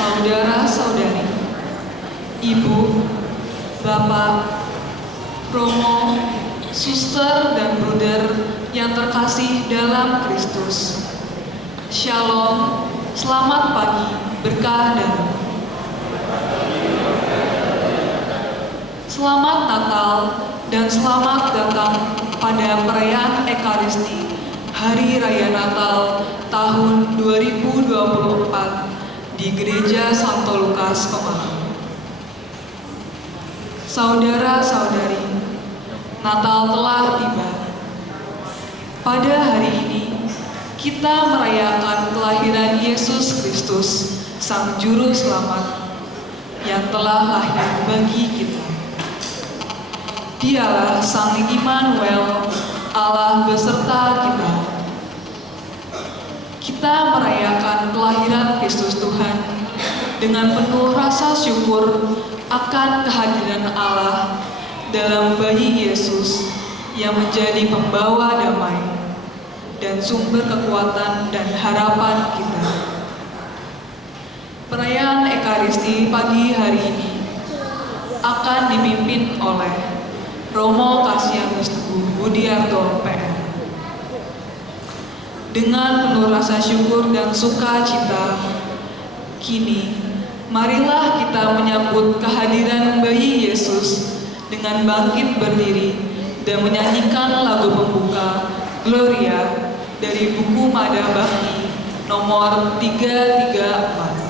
Saudara-saudari, Ibu, Bapak, Romo, Suster, dan Bruder yang terkasih dalam Kristus. Shalom, selamat pagi, berkah dan selamat Natal dan selamat datang pada perayaan Ekaristi Hari Raya Natal tahun 2024 di Gereja Santo Lukas Pemalang. Saudara-saudari, Natal telah tiba. Pada hari ini, kita merayakan kelahiran Yesus Kristus, Sang Juru Selamat, yang telah lahir bagi kita. Dialah Sang Immanuel, Allah beserta kita. Kita merayakan kelahiran Kristus Tuhan dengan penuh rasa syukur akan kehadiran Allah dalam bayi Yesus yang menjadi pembawa damai dan sumber kekuatan dan harapan kita. Perayaan Ekaristi pagi hari ini akan dipimpin oleh Romo Kasianus Teguh Budiarto PM. Dengan penuh rasa syukur dan sukacita, kini marilah kita menyambut kehadiran bayi Yesus dengan bangkit berdiri dan menyanyikan lagu pembuka Gloria dari buku Mada Bakti nomor 334.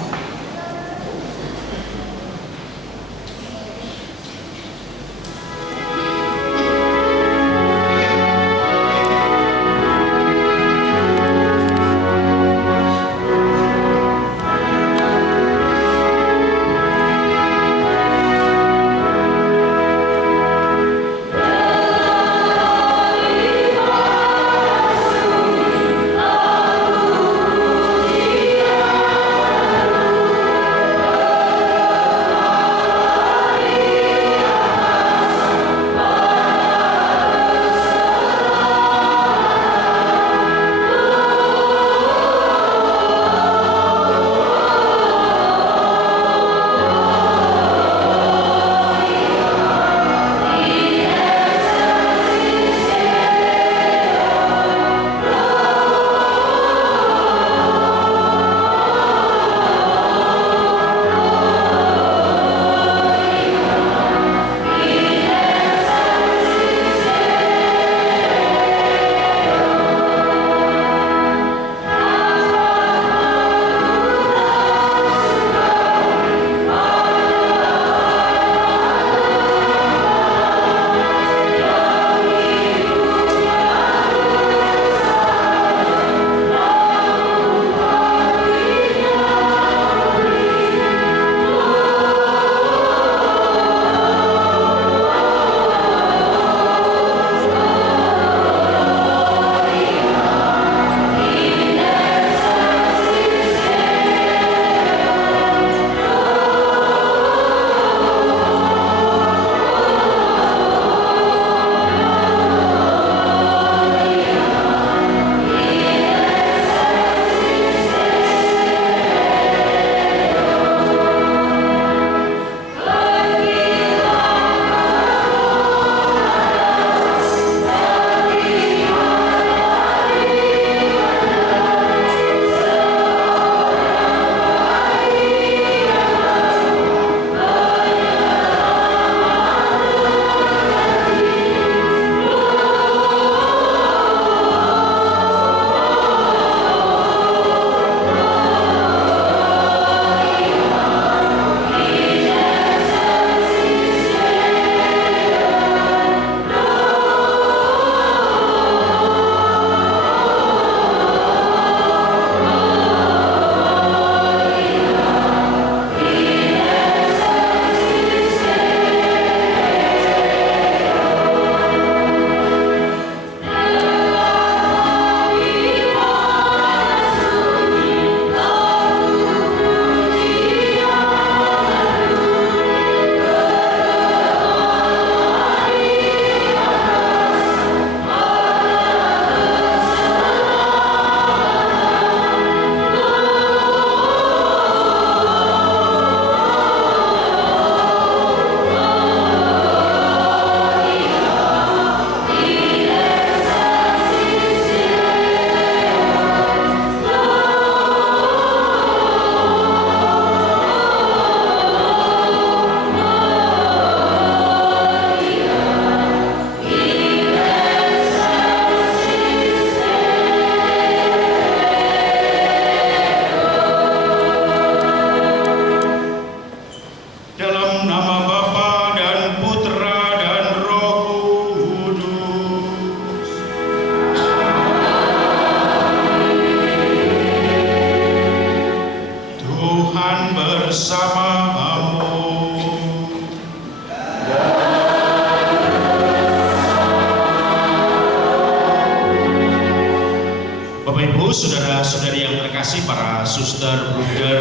Ibu, saudara-saudari yang terkasih, para suster, bruder,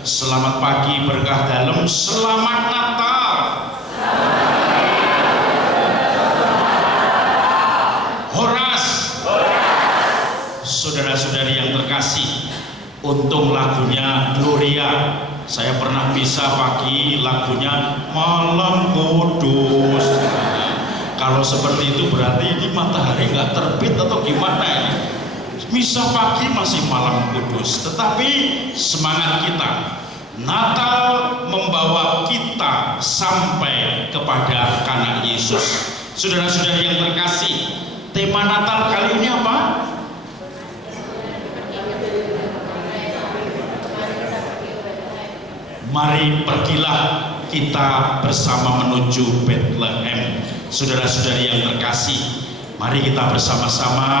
selamat pagi, berkah dalam, selamat Natal. Horas. Saudara-saudari yang terkasih, untung lagunya Gloria. Saya pernah bisa pagi lagunya Malam Kudus. Kalau seperti itu berarti ini matahari nggak terbit atau gimana ini? Misa pagi masih malam kudus, tetapi semangat kita, Natal membawa kita sampai kepada Kana Yesus. Saudara-saudari yang terkasih, tema Natal kali ini apa? Mari pergilah kita bersama menuju Bethlehem. Saudara-saudari yang terkasih, mari kita bersama-sama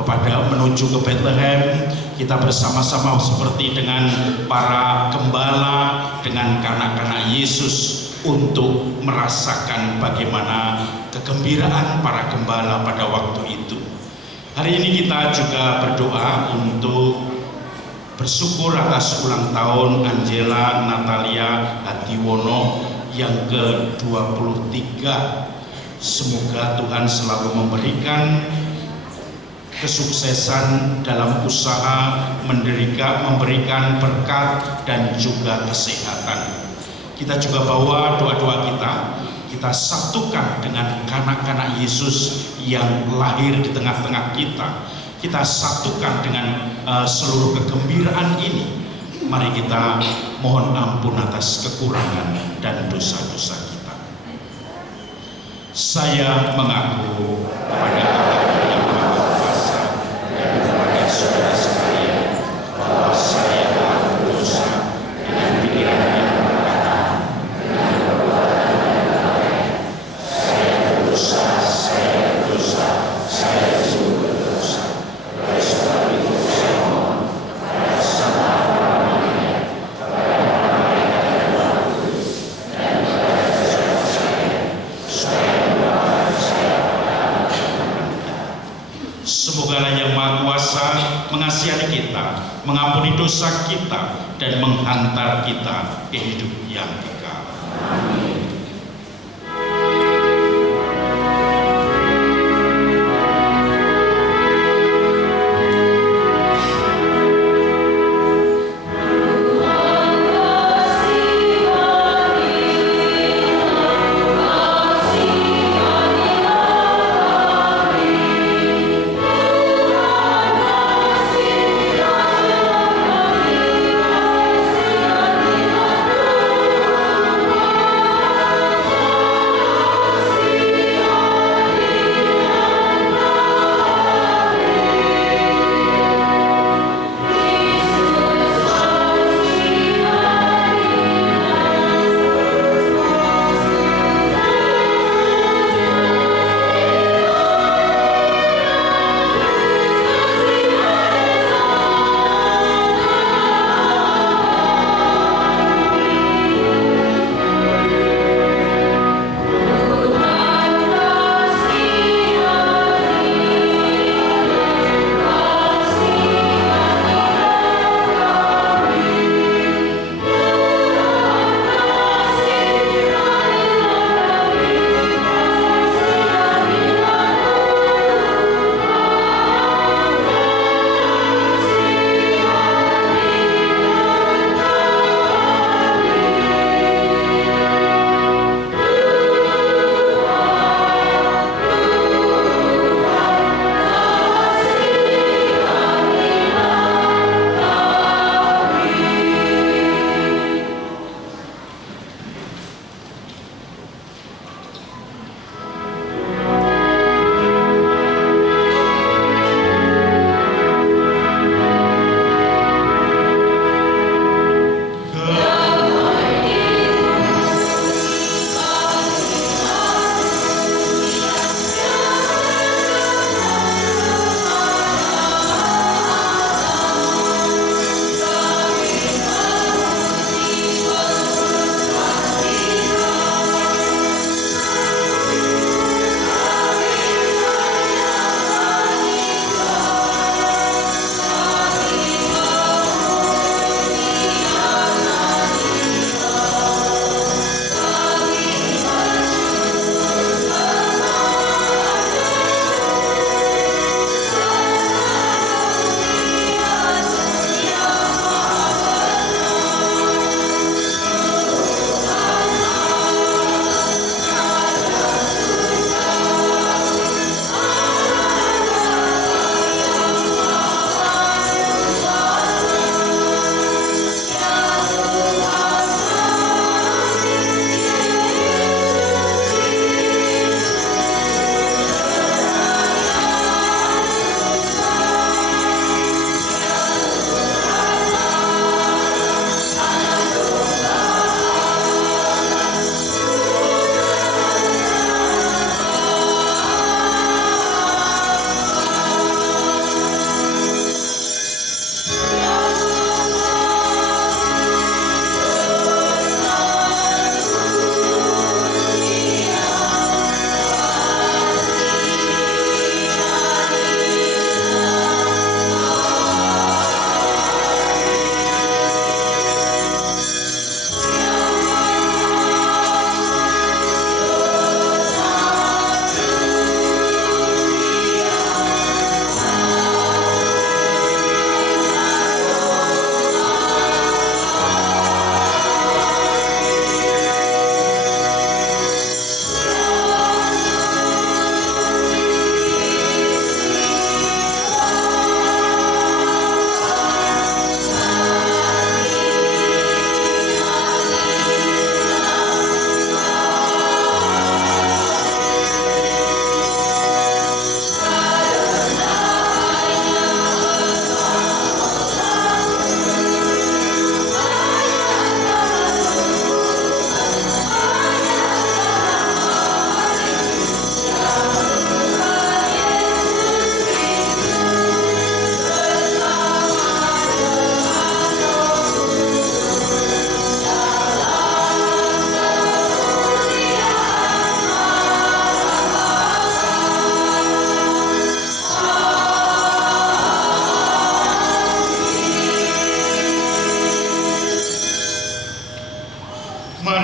kepada menuju ke Bethlehem. Kita bersama-sama seperti dengan para gembala, dengan kanak-kanak Yesus, untuk merasakan bagaimana kegembiraan para gembala pada waktu itu. Hari ini kita juga berdoa untuk bersyukur atas ulang tahun Angela Natalia Hadiwono yang ke-23. Semoga Tuhan selalu memberikan kesuksesan dalam usaha, memberikan berkat dan juga kesehatan. Kita juga bawa doa-doa kita satukan dengan kanak-kanak Yesus yang lahir di tengah-tengah kita. Kita satukan dengan seluruh kegembiraan ini. Mari kita mohon ampun atas kekurangan dan dosa-dosa kita. Saya mengaku kepada Allah yang Maha Kuasa dan kepada saudara sekalian bahwa saya telah berdosa dengan pikiran dan perkataan, dengan perbuatan dan lalai. Saya berdosa, saya sungguh berdosa. Oleh sebab itu saya mohon kepada Sang Maha kepada para malaikat dan Roh Kudus, dan kepada saudara sekalian, supaya semoga yang Maha Kuasa mengasihani kita, mengampuni dosa kita, dan menghantar kita ke hidup yang kekal. Amin.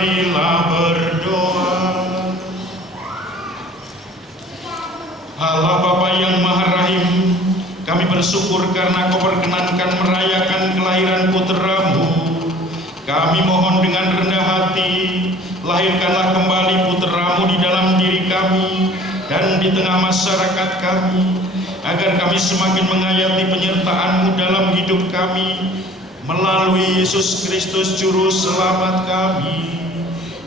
marilah berdoa. Allah Bapa yang Maha Rahim, kami bersyukur karena Kau perkenankan merayakan kelahiran putra-Mu. Kami mohon dengan rendah hati, lahirkanlah kembali putra-Mu di dalam diri kami dan di tengah masyarakat kami, agar kami semakin menghayati penyertaan-Mu dalam hidup kami, melalui Yesus Kristus Juru Selamat kami,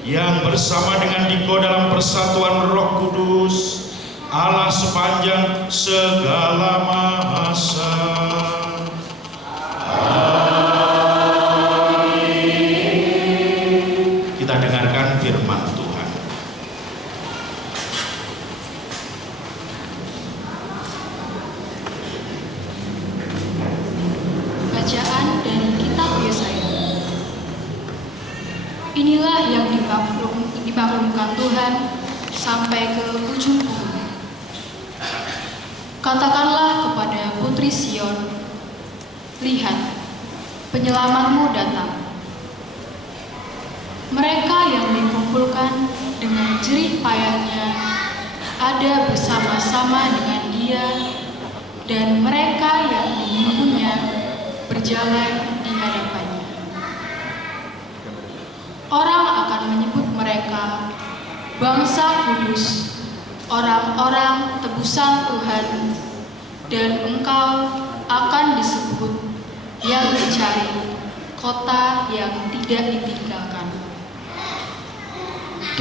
yang bersama dengan Dikau dalam persatuan Roh Kudus, Allah sepanjang segala masa. Amin. Kita dengarkan firman Tuhan. Bacaan dari kitab Yesaya. Inilah yang dimaklumkan Tuhan sampai ke ujung bumi. Katakanlah kepada putri Sion, lihat, penyelamatmu datang. Mereka yang dikumpulkan dengan jerih payahnya ada bersama-sama dengan Dia, dan mereka yang mengikutnya berjalan di hadapannya. Orang akan menyebut mereka bangsa kudus, orang-orang tebusan Tuhan, dan engkau akan disebut yang dicari, kota yang tidak ditinggalkan.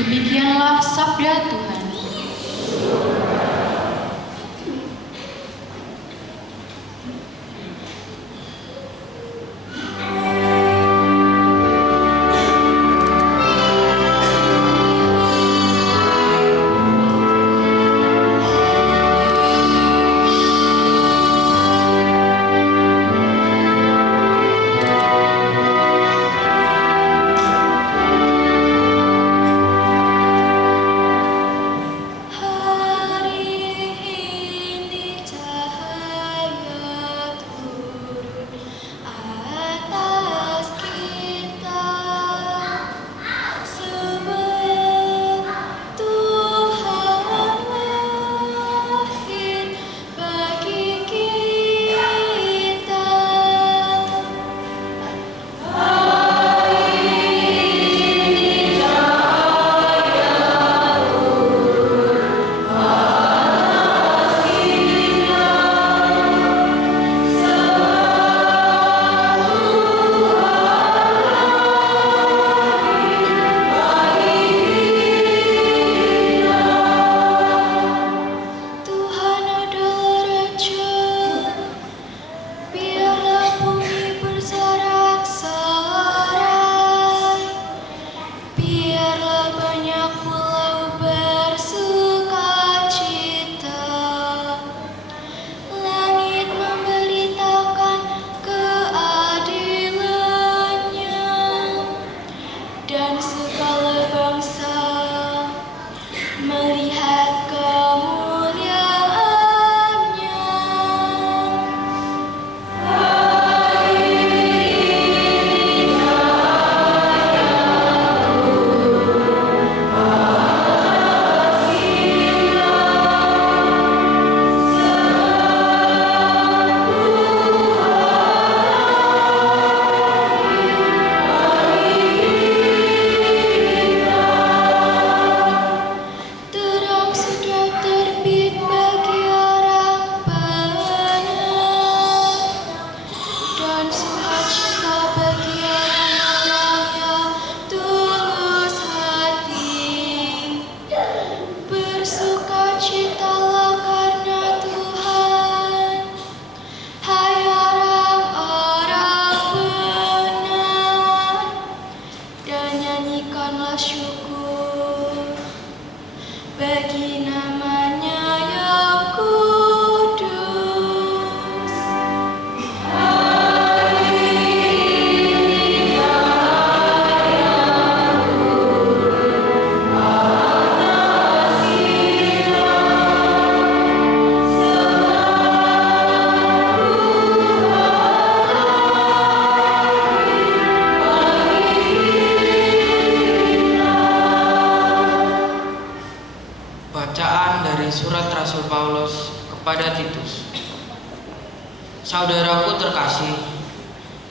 Demikianlah sabda Tuhan.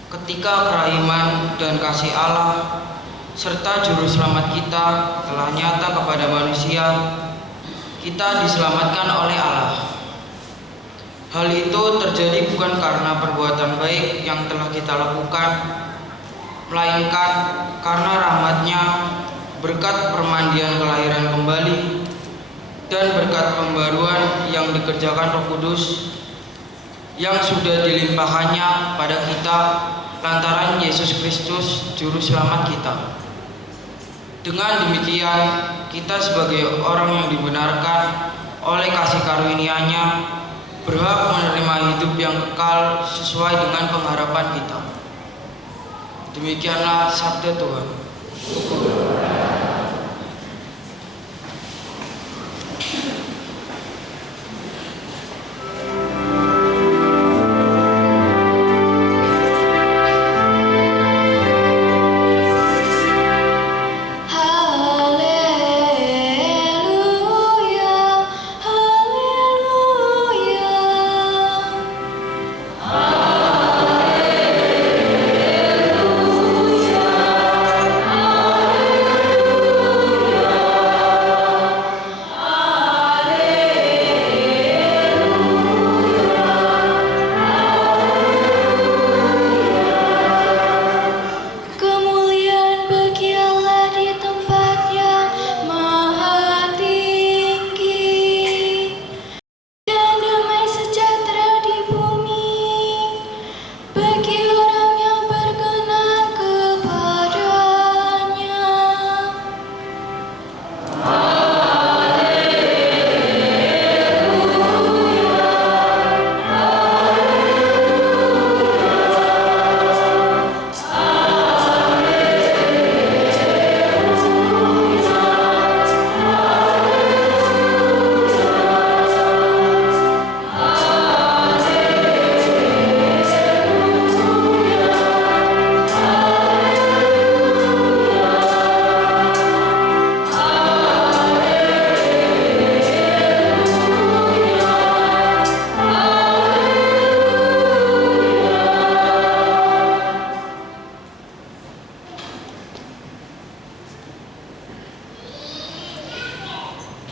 ketika kerahiman dan kasih Allah serta juru selamat kita telah nyata kepada manusia, kita diselamatkan oleh Allah. Hal itu terjadi bukan karena perbuatan baik yang telah kita lakukan, melainkan karena rahmat-Nya, berkat permandian kelahiran kembali dan berkat pembaruan yang dikerjakan Roh Kudus yang sudah dilimpahkannya pada kita lantaran Yesus Kristus juru selamat kita. Dengan demikian, kita sebagai orang yang dibenarkan oleh kasih karunia-Nya berhak menerima hidup yang kekal sesuai dengan pengharapan kita. Demikianlah sabda Tuhan.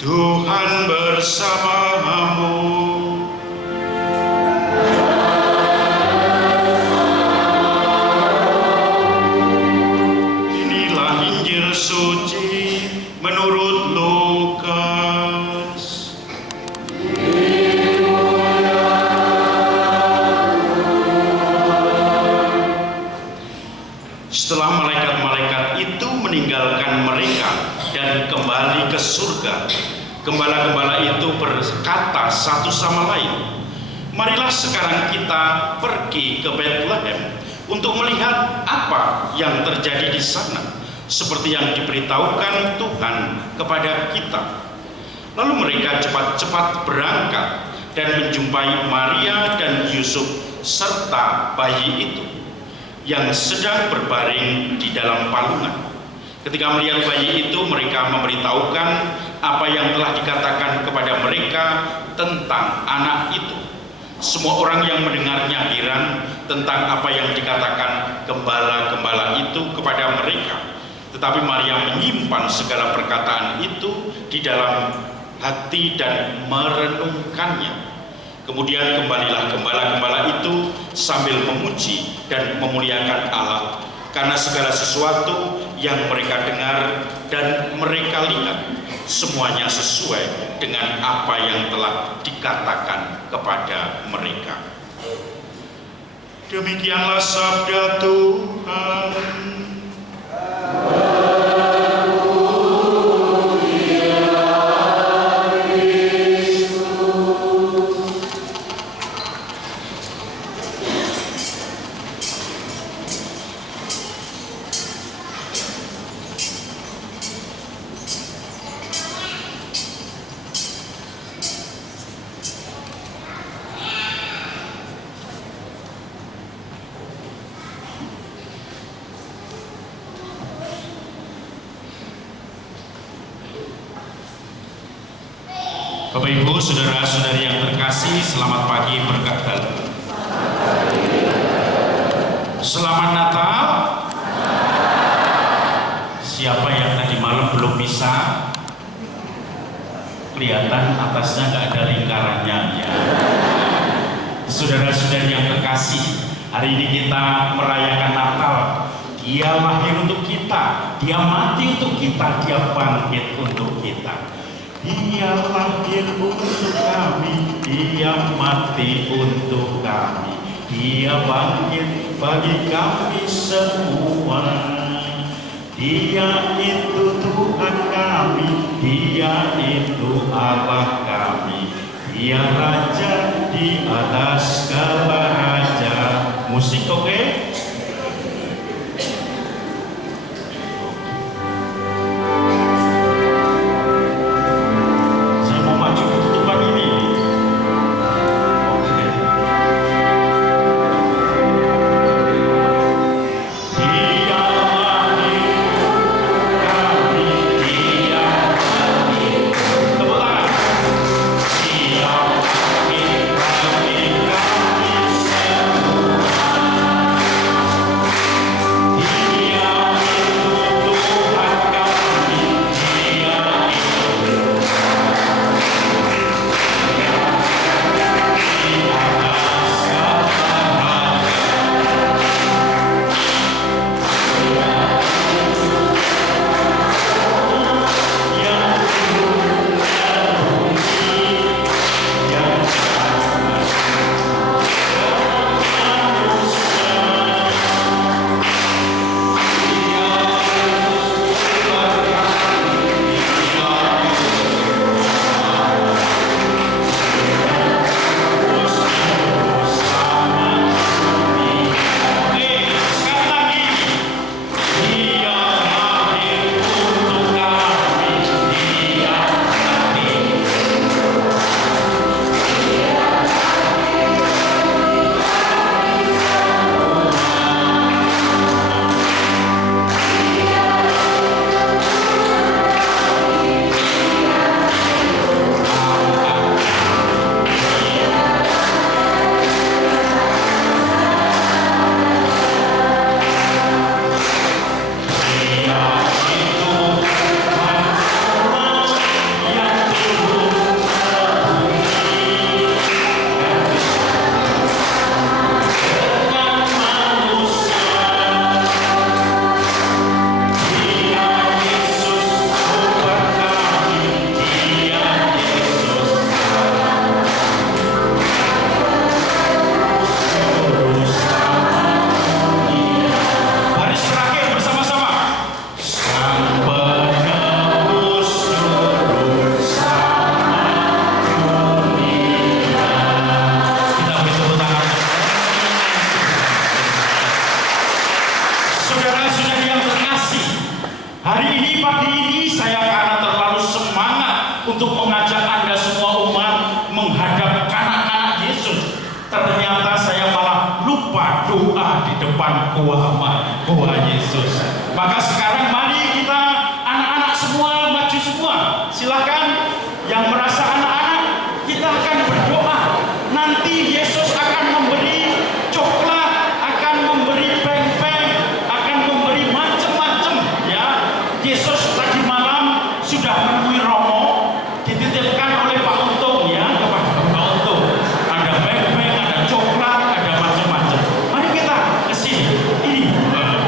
Tuhan bersamamu. Inilah Injil suci menurut Lukas. Setelah malaikat-malaikat itu meninggalkan mereka dan kembali ke surga, gembala-gembala itu berkata satu sama lain, "Marilah sekarang kita pergi ke Bethlehem untuk melihat apa yang terjadi di sana, seperti yang diberitahukan Tuhan kepada kita." Lalu mereka cepat-cepat berangkat dan menjumpai Maria dan Yusuf serta bayi itu yang sedang berbaring di dalam palungan. Ketika melihat bayi itu, mereka memberitahukan apa yang telah dikatakan kepada mereka tentang anak itu. Semua orang yang mendengarnya heran tentang apa yang dikatakan gembala-gembala itu kepada mereka. Tetapi Maria menyimpan segala perkataan itu di dalam hati dan merenungkannya. Kemudian kembalilah gembala-gembala itu sambil memuji dan memuliakan Allah karena segala sesuatu yang mereka dengar dan mereka lihat semuanya sesuai dengan apa yang telah dikatakan kepada mereka. Demikianlah sabda Tuhan. Bapak Ibu, saudara-saudari yang terkasih, selamat pagi berkat dalam. Selamat Natal. Siapa yang tadi malam belum bisa? Kelihatan atasnya nggak ada lingkarannya ya. Saudara-saudari yang terkasih, hari ini kita merayakan Natal. Dia lahir untuk kita, dia mati untuk kita, dia bangkit untuk kita. Dia lahir untuk kami, dia mati untuk kami, dia bangkit bagi kami semua. Dia itu Tuhan kami, dia itu Allah kami, dia Raja di atas segala raja. Musik oke? Saya mau maju ke tutupan ini. Oke. Dia lahir kami, dia mati. Tepuk tangan. Dia bangkit bagi kami semua. Dia itu Tuhan kami, dia itu di atas segala baris terakhir bersama-sama. Sang penebus turun sama dunia. Kita beri tepuk tangan. Saudara-saudari yang terkasih, hari ini pagi ini saya karena terlalu semangat untuk mengajak Anda semua umat menghadap anak-anak Yesus. Ternyata saya malah lupa doa di depan gua Yesus. Maka sekarang mari kita anak-anak semua maju semua. Silakan yang merasa anak-anak, kita akan berdoa. Nanti Yesus akan memberi coklat, akan memberi peng-peng, akan memberi macam-macam ya. Yesus tadi malam sudah menemui Romo, dititipkan oleh Pak Untung ya kepada Pak Untung. Ada peng-peng, ada coklat, ada macam-macam. Mari kita ke sini. Ini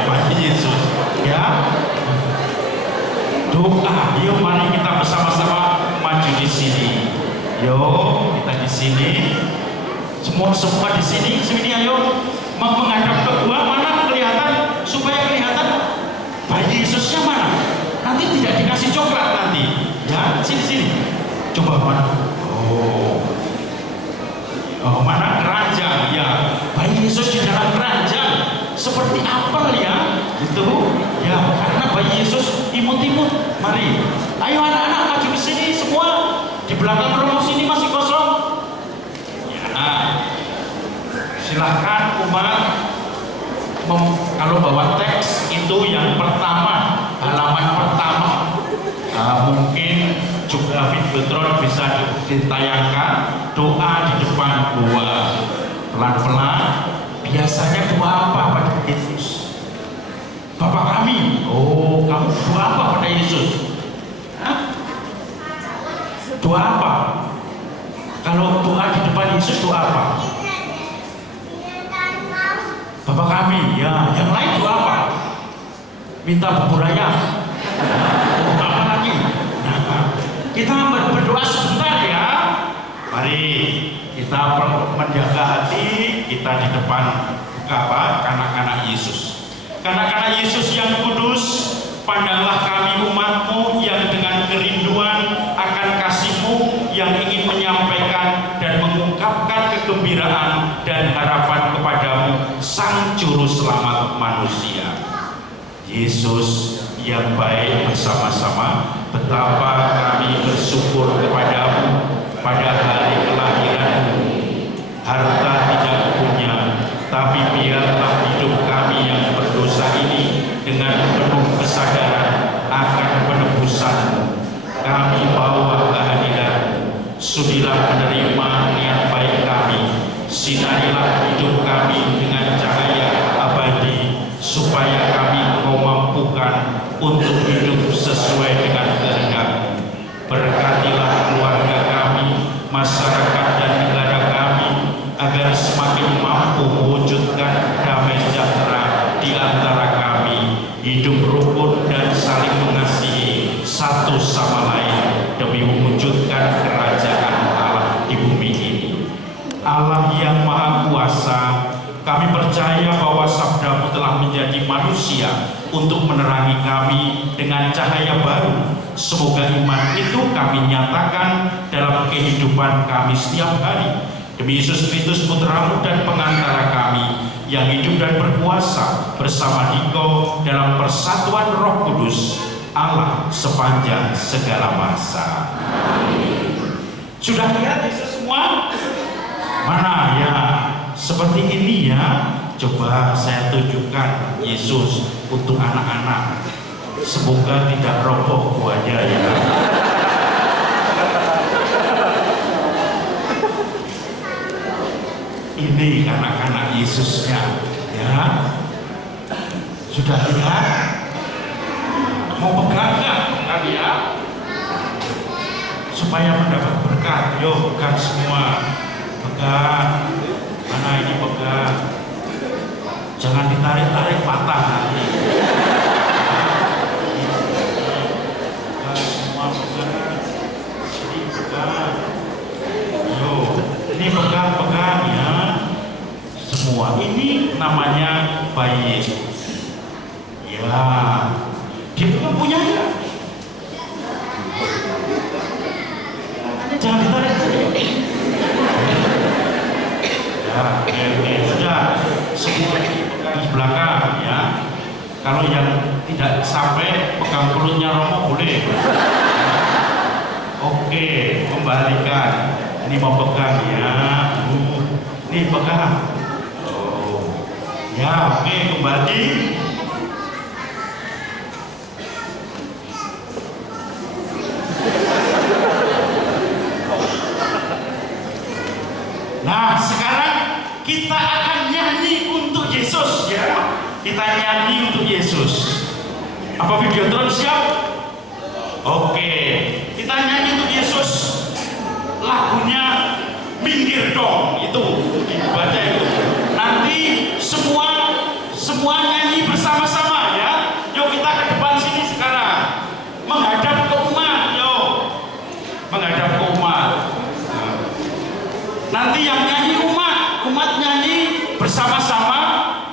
Pak Yesus ya. Doa, yuk mari kita bersama-sama maju di sini. Yuk kita di sini. Semua di sini. Sini ayo menghadap ke gua. Mana kelihatan supaya kelihatan bayi Yesusnya mana? Nanti tidak dikasih coklat nanti. Ya, sini. Coba mana? Oh, mana keranjang? Ya, bayi Yesus di dalam keranjang seperti apel ya, itu ya, karena bayi Yesus imut-imut. Mari, ayo anak-anak maju di sini semua. Di belakang rumah sini masih kosong. Ya, silahkan umat. Kalau bawa teks itu yang pertama, halaman pertama. Mungkin juga videotron bisa ditayangkan doa di depan gua. Pelan-pelan. Biasanya doa apa pada Doa apa? Kalau doa di depan Yesus doa apa? Bapa kami, ya. Yang lain doa apa? Minta bubur ayam. Apa lagi? Nah, kita berdoa sebentar ya. Mari kita menjaga hati kita di depan anak-anak Yesus. Anak-anak Yesus yang kudus, pandanglah kami umat-Mu yang dengan kerinduan akan kasih-Mu yang ingin menyampaikan dan mengungkapkan kegembiraan dan harapan kepadamu, Sang Juru Selamat manusia. Yesus yang baik, bersama-sama betapa kami bersyukur kepadamu pada hari kelahiran-Mu. Harta tidak punya, tapi biarlah hidup kami yang berdosa ini dengan penuh kesadaran akan penebusan-Mu. Kami bawa kehadiran-Mu. Sudilah menerima niat baik kami. Sinarilah hidup kami dengan cahaya abadi, supaya kami Engkau mampukan untuk hidup sesuai dengan kehendak-Mu. Berkatilah keluarga kami, masyarakat dan negara kami, agar semakin mampu mewujudkan damai sejahtera di antara kami, hidup rukun dan saling mengasihi satu sama lain demi mewujudkan kerajaan Allah di bumi ini. Allah yang Maha Kuasa, kami percaya bahwa sabda-Mu telah menjadi manusia untuk menerangi kami dengan cahaya baru. Semoga iman itu kami nyatakan dalam kehidupan kami setiap hari. Demi Yesus Kristus Putra-Mu dan pengantara kami, yang hidup dan berkuasa bersama Dikau dalam persatuan Roh Kudus, Allah sepanjang segala masa. Sudah lihat Yesus semua? Mana ya? Seperti ini ya. Coba saya tunjukkan Yesus untuk anak-anak. Semoga tidak roboh buahnya ya. Ini anak-anak Yesusnya ya. Sudah lihat? Mau pegang nggak? Pegang ya. Supaya mendapat berkat. Yuk pegang semua. Pegang. Mana ini pegang? Jangan ditarik-tarik patah nanti. Pegang semua, pegang. Ini pegang. Yuk, ini pegang-pegang ya. Semua ini namanya bayi. Ya, dia kan punya ya. Jangan ditarik-tarik. Ya, oke, sudah. Semua di belakang ya. Kalau yang tidak sampai pegang perutnya Romo boleh. Oke, kembalikan. Ini mau pegang ya. Ini pegang. Oh. Ya, oke, kembali. Nah, sekarang kita akan nyanyi untuk Yesus ya. Kita nyanyi untuk Yesus. Apa Videotron siap? Oke, kita nyanyi untuk Yesus. Lagunya Minggir Dong, itu dibaca itu. Nanti semua nyanyi bersama-sama ya. Yuk kita ke depan sini sekarang. Menghadap ke umat, yuk. Menghadap ke umat. Nanti yang nyanyi umat nyanyi bersama-sama,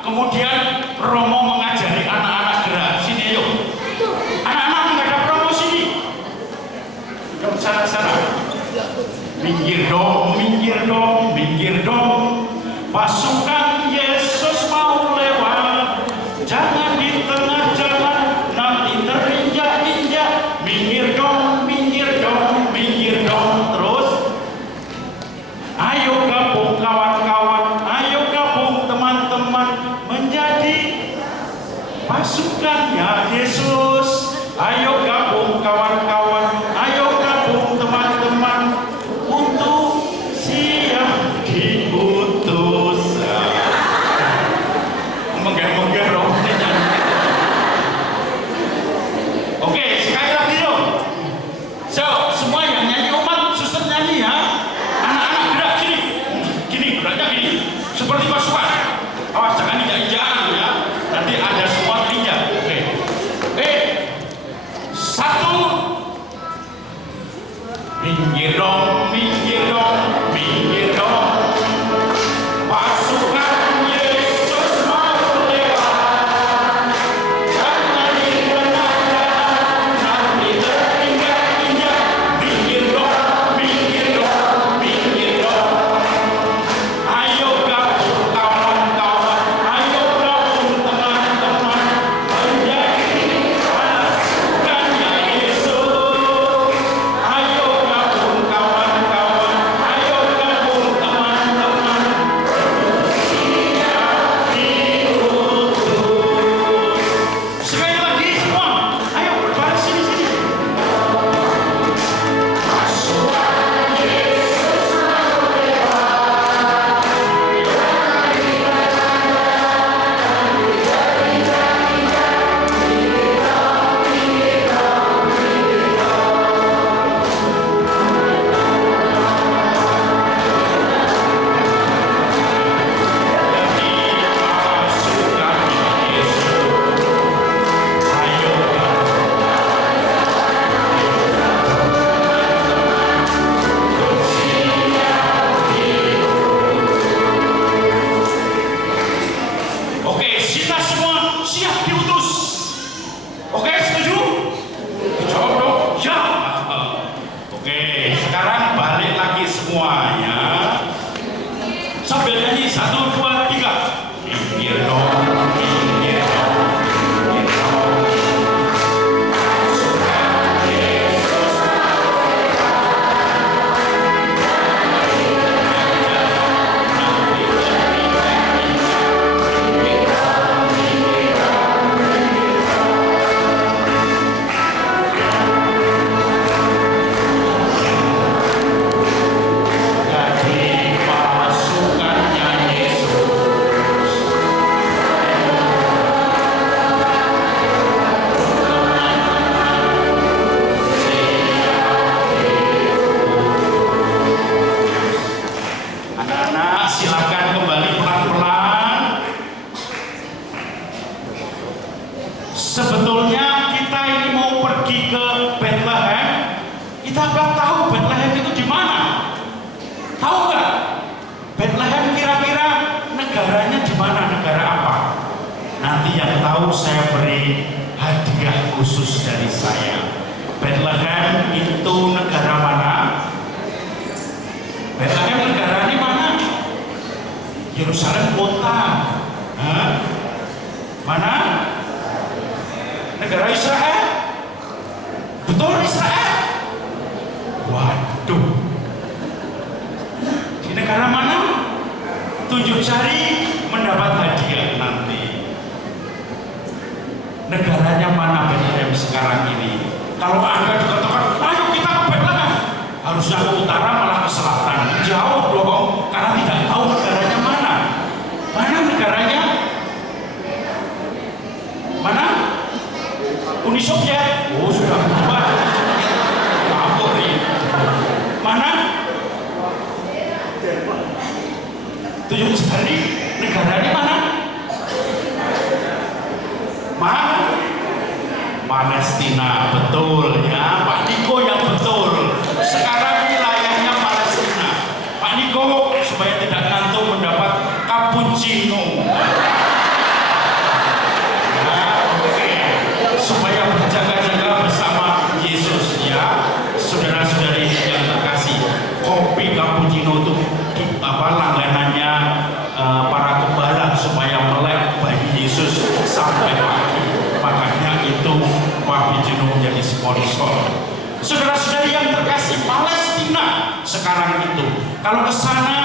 kemudian Romo mengajari anak-anak gerak. Sini yuk. Anak-anak menghadap Romo sini. Yuk sana. Minggir dong, minggir dong, minggir dong. Pasukan Yesus mau lewat. Jangan di tengah jalan, nanti terinjak-injak. Minggir dong, minggir dong, minggir dong. Terus ayo gabung kawan-kawan, ayo gabung teman-teman menjadi pasukannya Yesus. Ayo gabung kawan-kawan, ayo gabung teman-teman untuk siap diutus. Menggah-menggah dong. Oke, sekali lagi yuk. So, semua yang nyanyi umat siap diutus. Oke, setuju? Jawab dong, ya. Oke, sekarang balik lagi semuanya. Sambil nyanyi 1, 2, 3. Minggir dong, minggir dong, minggir dong. Sebetulnya kita ini mau pergi ke Bethlehem. Kita nggak tahu Bethlehem itu di mana. Tahu nggak? Bethlehem kira-kira negaranya di mana? Negara apa? Nanti yang tahu saya beri hadiah khusus dari saya. Bethlehem itu negara mana? Bethlehem negara di mana? Yerusalem kota. Hah? Mana? Negara Israel? Betul Israel? Waduh. Di negara mana? Tunjuk jari mendapat hadiah nanti. Negaranya mana Bethlehem sekarang ini? Kalau Anda dikatakan, ayo kita ke Bethlehem, harusnya ke utara malah ke selatan. Jauh dong, karena tidak tahu negaranya mana. Mana negaranya? Mana? Uni Soviet. Oh, sudah berubah. Mana? Tunjuk jari. Negaranya mana? Mana? Palestina. Betul ya, Pak Niko yang betul. Sekarang wilayahnya Palestina. Pak Niko supaya tidak ngantuk mendapat cappuccino. Supaya berjaga-jaga bersama Yesus ya, saudara-saudari yang terkasih. Kopi cappuccino itu langganannya para gembala supaya melek bagi Yesus sampai pagi. Makanya itu cappuccino menjadi sponsor. Saudara-saudari yang terkasih, Palestina sekarang itu, kalau ke sana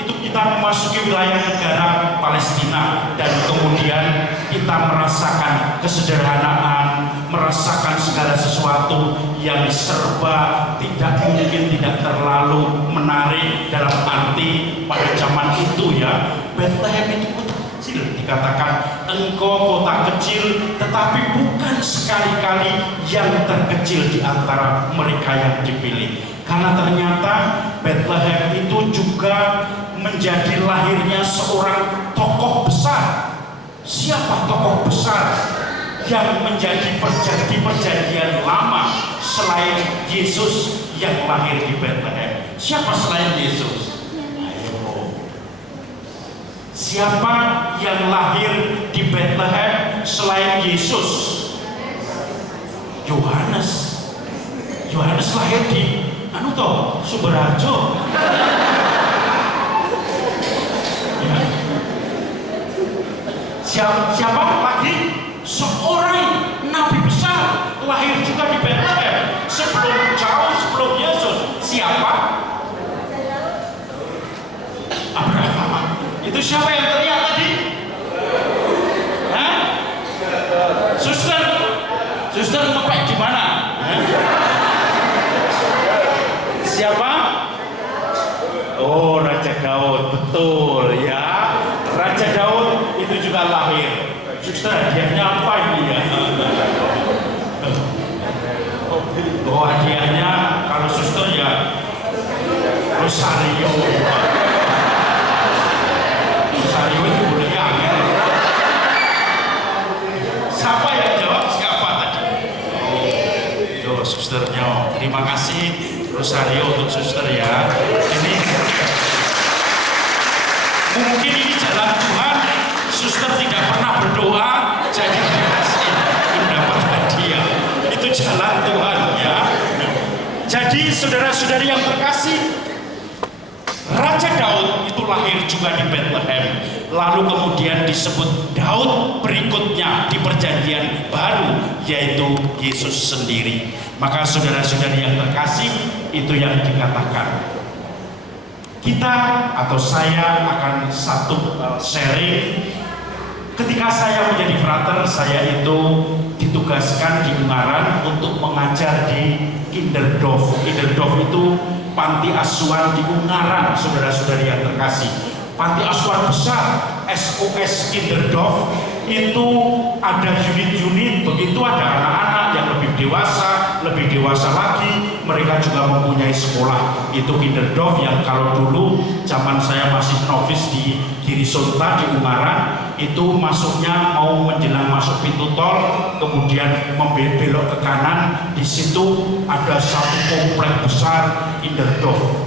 itu kita memasuki wilayah negara Palestina dan kemudian kita merasakan kesederhanaan, merasakan segala sesuatu yang serba tidak mungkin, tidak terlalu menarik dalam arti pada zaman itu ya. Bethlehem itu kota kecil, dikatakan engkau kota kecil, tetapi bukan sekali-kali yang terkecil di antara mereka yang dipilih. Karena ternyata Bethlehem itu juga menjadi lahirnya seorang tokoh besar. Siapa tokoh besar yang menjadi perjanjian lama selain Yesus yang lahir di Bethlehem? Siapa selain Yesus? Ayo. Siapa yang lahir di Bethlehem selain Yesus? Yohanes. Yohanes lahir di Suberharjo. Ya. Siapa lagi? Seorang nabi besar lahir juga di Bethlehem jauh sebelum Yesus. Siapa? Abraham. Itu siapa yang teriak tadi? Hah? Suster ngepek di mana? Siapa? Oh, Raja Daud, betul ya. Raja Daud itu juga lahir. Suster, hadiahnya apa ini ya? Oh, hadiahnya kalau suster ya Rosario. Rosario itu boleh ya? Siapa yang jawab? Siapa tadi? Oh, susternya. Terima kasih. Rosario untuk suster ya. Ini mungkin ini jalan Tuhan. Suster tidak pernah berdoa, jadi saudara-saudari yang terkasih, Raja Daud itu lahir juga di Bethlehem. Lalu kemudian disebut Daud berikutnya di perjanjian baru, yaitu Yesus sendiri. Maka saudara-saudari yang terkasih, itu yang dikatakan. Kita atau saya akan satu sharing. Ketika saya menjadi frater, saya itu ditugaskan di Ungaran untuk mengajar di Kinderdorf. Kinderdorf itu panti asuhan di Ungaran, saudara-saudari yang terkasih. Panti asuhan besar, SOS Kinderdorf, itu ada unit-unit, begitu ada anak-anak yang lebih dewasa lagi, mereka juga mempunyai sekolah. Itu Kinderdorf yang kalau dulu zaman saya masih novis di Girisonta di Ungaran, itu masuknya mau menjelang masuk pintu tol, kemudian membelok ke kanan, di situ ada satu komplek besar Kinderdorf.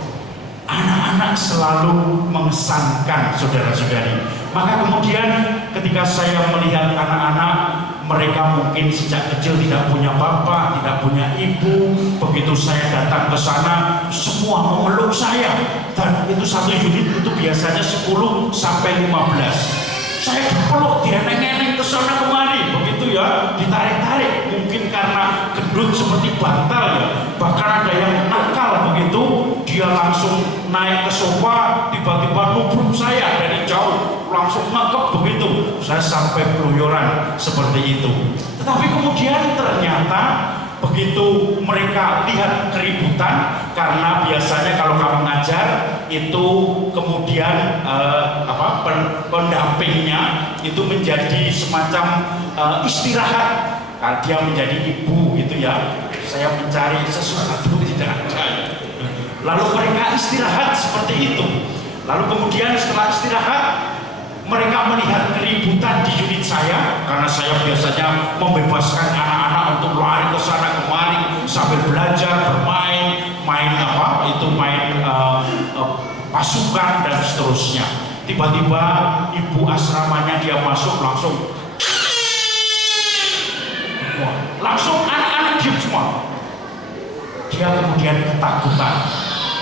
Anak-anak selalu mengesankan, saudara-saudari. Maka kemudian ketika saya melihat anak-anak, mereka mungkin sejak kecil tidak punya bapak, tidak punya ibu. Begitu saya datang ke sana, semua memeluk saya. Dan itu satu unit itu biasanya 10 sampai 15. Saya dipeluk, dieneng-eneng ke sana kemari, begitu ya, ditarik-tarik. Mungkin karena gendut seperti bantal ya. Bahkan ada yang nakal begitu, dia langsung naik ke sofa, tiba-tiba nubruk saya dari jauh, langsung ngekep begitu. Saya sampai keluyuran seperti itu. Tetapi kemudian ternyata begitu mereka lihat keributan, karena biasanya kalau kamu ngajar itu kemudian pendampingnya itu menjadi semacam istirahat. Karena dia menjadi ibu gitu ya. Saya mencari sesuatu tidak ada. Lalu mereka istirahat seperti itu. Lalu kemudian setelah istirahat, mereka melihat keributan di unit saya, karena saya biasanya membebaskan anak-anak untuk lari ke sana kemari sambil belajar, bermain, main pasukan dan seterusnya. Tiba-tiba ibu asramanya dia masuk, langsung anak-anak diam semua. Dia kemudian ketakutan.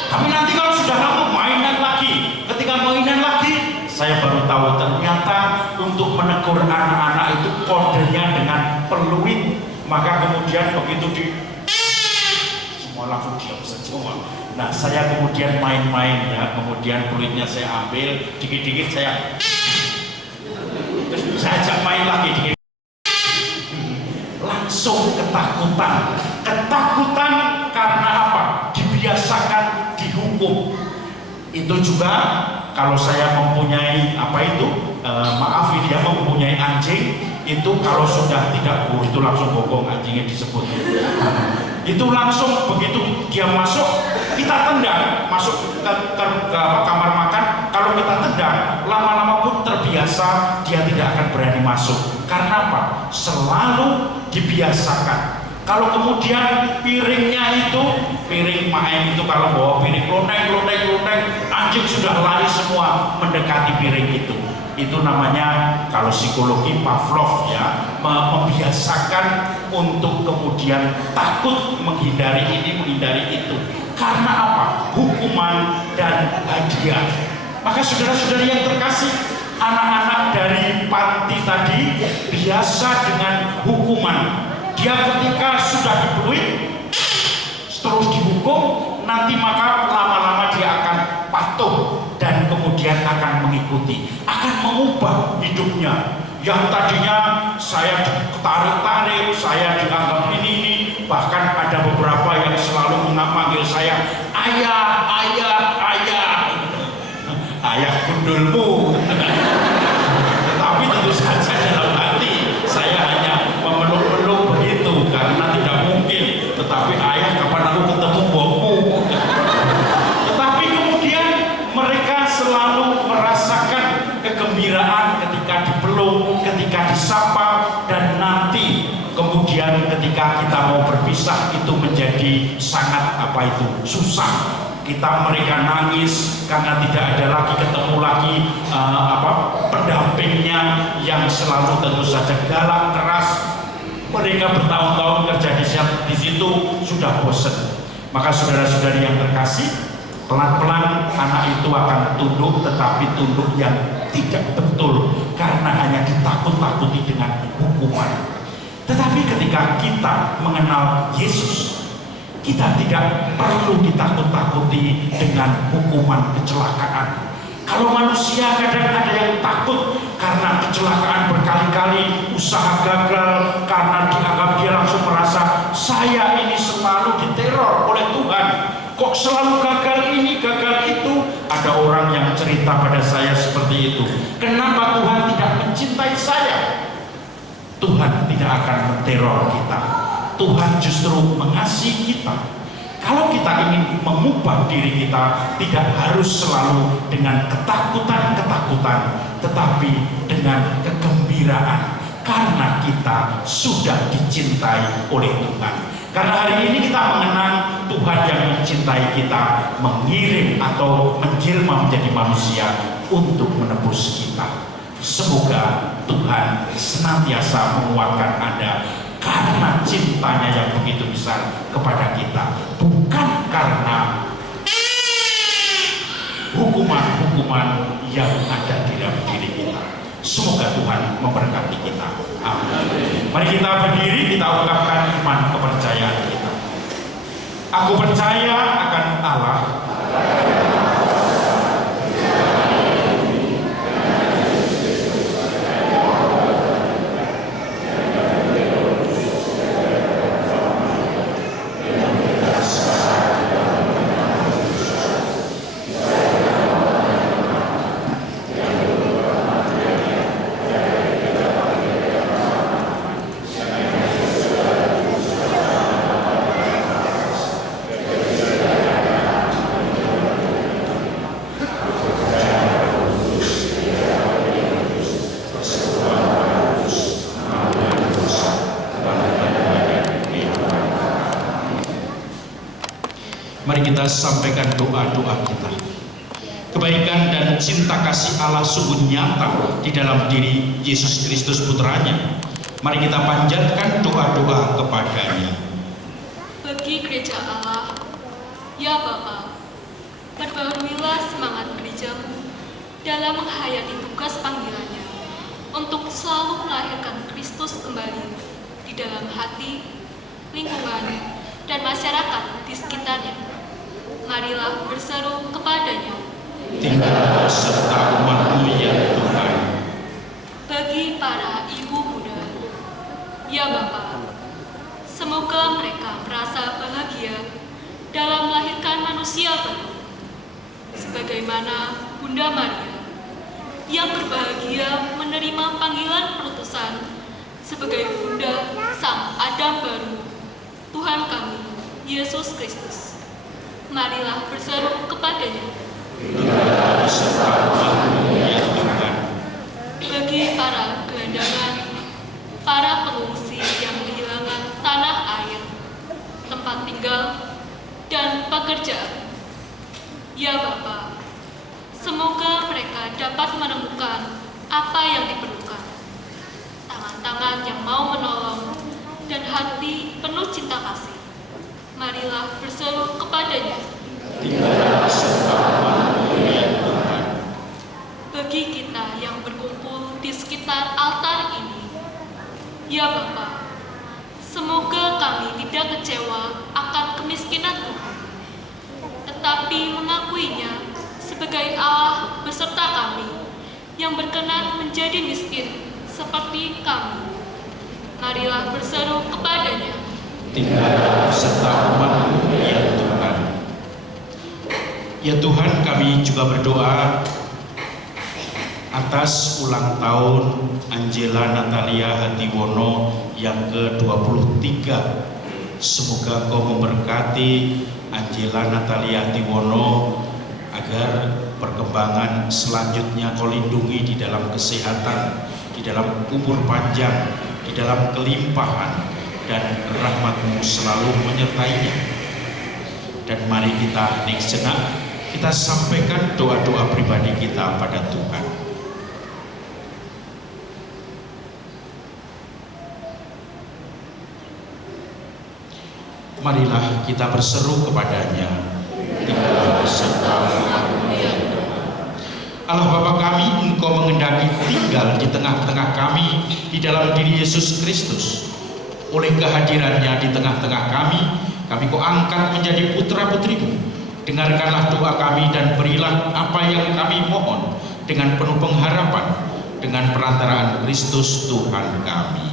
Tapi nanti kalau sudah lama mainan lagi, ketika mainan lagi, saya baru tahu ternyata untuk menegur anak-anak itu kodenya dengan peluit. Maka kemudian begitu semua langsung diam semua. Nah, saya kemudian main-main ya, kemudian peluitnya saya ambil, dikit-dikit saya ajak main lagi, dikit. Langsung ketakutan karena apa? Dibiasakan dihukum. Itu juga kalau saya mempunyai dia mempunyai anjing, itu kalau sudah tidak itu langsung bogong, anjingnya disebut. Itu langsung begitu dia masuk, kita tendang, masuk ke kamar makan. Kalau kita tendang, lama-lama pun terbiasa, dia tidak akan berani masuk. Karena apa? Selalu dibiasakan. Kalau kemudian piringnya itu, piring main itu kalau bawa piring loteng, anjing sudah lari semua mendekati piring itu. Itu namanya kalau psikologi Pavlov ya, membiasakan untuk kemudian takut menghindari ini, menghindari itu. Karena apa? Hukuman dan hadiah. Maka saudara-saudari yang terkasih, anak-anak dari panti tadi biasa dengan hukuman. Dia ketika sudah dipeluit terus dihukum, nanti maka lama-lama dia akan patuh dan kemudian akan mengikuti, akan mengubah hidupnya. Yang tadinya saya ditarik-tarik, saya dianggap ini, bahkan ada beberapa yang selalu memanggil saya ayah, ayah gundulmu. Tetapi tentu saja dalam hati saya hanya memeluk-meluk begitu, karena tidak mungkin. Tetapi ayah, kapan aku ketemu bokmu? Tetapi kemudian mereka selalu merasakan kegembiraan ketika dipeluk, ketika disapa, dan nanti kemudian ketika kita mau berpisah itu menjadi sangat susah. Mereka nangis karena tidak ada lagi ketemu lagi pendampingnya yang selalu tentu saja galak keras. Mereka bertahun-tahun kerja di situ sudah bosan. Maka saudara-saudari yang terkasih, pelan-pelan anak itu akan tunduk, tetapi tunduk yang tidak betul karena hanya ditakut-takuti dengan hukuman. Tetapi ketika kita mengenal Yesus, kita tidak perlu ditakut-takuti dengan hukuman kecelakaan. Kalau manusia kadang ada yang takut karena kecelakaan berkali-kali, usaha gagal, karena dianggap dia langsung merasa saya ini selalu diteror oleh Tuhan. Kok selalu gagal ini, gagal itu? Ada orang yang cerita pada saya seperti itu. Kenapa Tuhan tidak mencintai saya? Tuhan tidak akan menteror kita. Tuhan justru mengasihi kita. Kalau kita ingin mengubah diri kita, tidak harus selalu dengan ketakutan-ketakutan, tetapi dengan kegembiraan, karena kita sudah dicintai oleh Tuhan. Karena hari ini kita mengenang Tuhan yang mencintai kita, mengirim atau menjelma menjadi manusia untuk menebus kita. Semoga Tuhan senantiasa menguatkan Anda karena cintanya yang begitu besar kepada kita, bukan karena hukuman-hukuman yang ada di dalam diri kita. Semoga Tuhan memberkati kita. Amin. Mari kita berdiri, kita ungkapkan iman kepercayaan kita. Aku percaya akan Allah, mari kita sampaikan doa-doa kita. Kebaikan dan cinta kasih Allah sungguh nyata di dalam diri Yesus Kristus Putranya. Mari kita panjatkan doa-doa kepadanya. Bagi gereja Allah, ya Bapa, perbaharuilah semangat gerejamu dalam menghayati tugas panggilannya untuk selalu melahirkan Kristus kembali di dalam hati, lingkungan, dan masyarakat di sekitarnya. Marilah berseru kepadanya. Tinggallah serta umat-Mu ya Tuhan. Bagi para ibu muda, ya Bapa, semoga mereka merasa bahagia dalam melahirkan manusia baru, sebagaimana Bunda Maria yang berbahagia menerima panggilan perutusan sebagai Bunda Sang Adam baru, Tuhan kami, Yesus Kristus. Marilah berseru kepadanya. Tinggallah serta umat-Mu ya Tuhan. Bagi para gelandangan, para pengungsi yang kehilangan tanah air, tempat tinggal, dan pekerjaan, ya Bapa, semoga mereka dapat menemukan apa yang diperlukan, tangan-tangan yang mau menolong, dan hati penuh cinta kasih. Marilah berseru kepadanya. Tinggallah serta umat-Mu ya Tuhan. Bagi kita yang berkumpul di sekitar altar ini, ya Bapa, semoga kami tidak kecewa akan kemiskinan Tuhan, tetapi mengakuinya sebagai Allah beserta kami yang berkenan menjadi miskin seperti kami. Marilah berseru kepadanya. Tinggallah serta umat-Mu ya Tuhan. Ya Tuhan, kami juga berdoa atas ulang tahun Angela Natalia Hatiwono yang ke-23. Semoga Kau memberkati Angela Natalia Hatiwono agar perkembangan selanjutnya Kau lindungi di dalam kesehatan, di dalam umur panjang, di dalam kelimpahan, dan rahmat-Mu selalu menyertainya. Dan mari kita hening sejenak, kita sampaikan doa-doa pribadi kita pada Tuhan. Marilah kita berseru kepadanya. Tinggal beserta Allah Bapa kami, Engkau mengendaki tinggal di tengah-tengah kami di dalam diri Yesus Kristus. Oleh kehadirannya di tengah-tengah kami Kau angkat menjadi putra-putrimu. Dengarkanlah doa kami dan berilah apa yang kami mohon dengan penuh pengharapan dengan perantaraan Kristus Tuhan kami.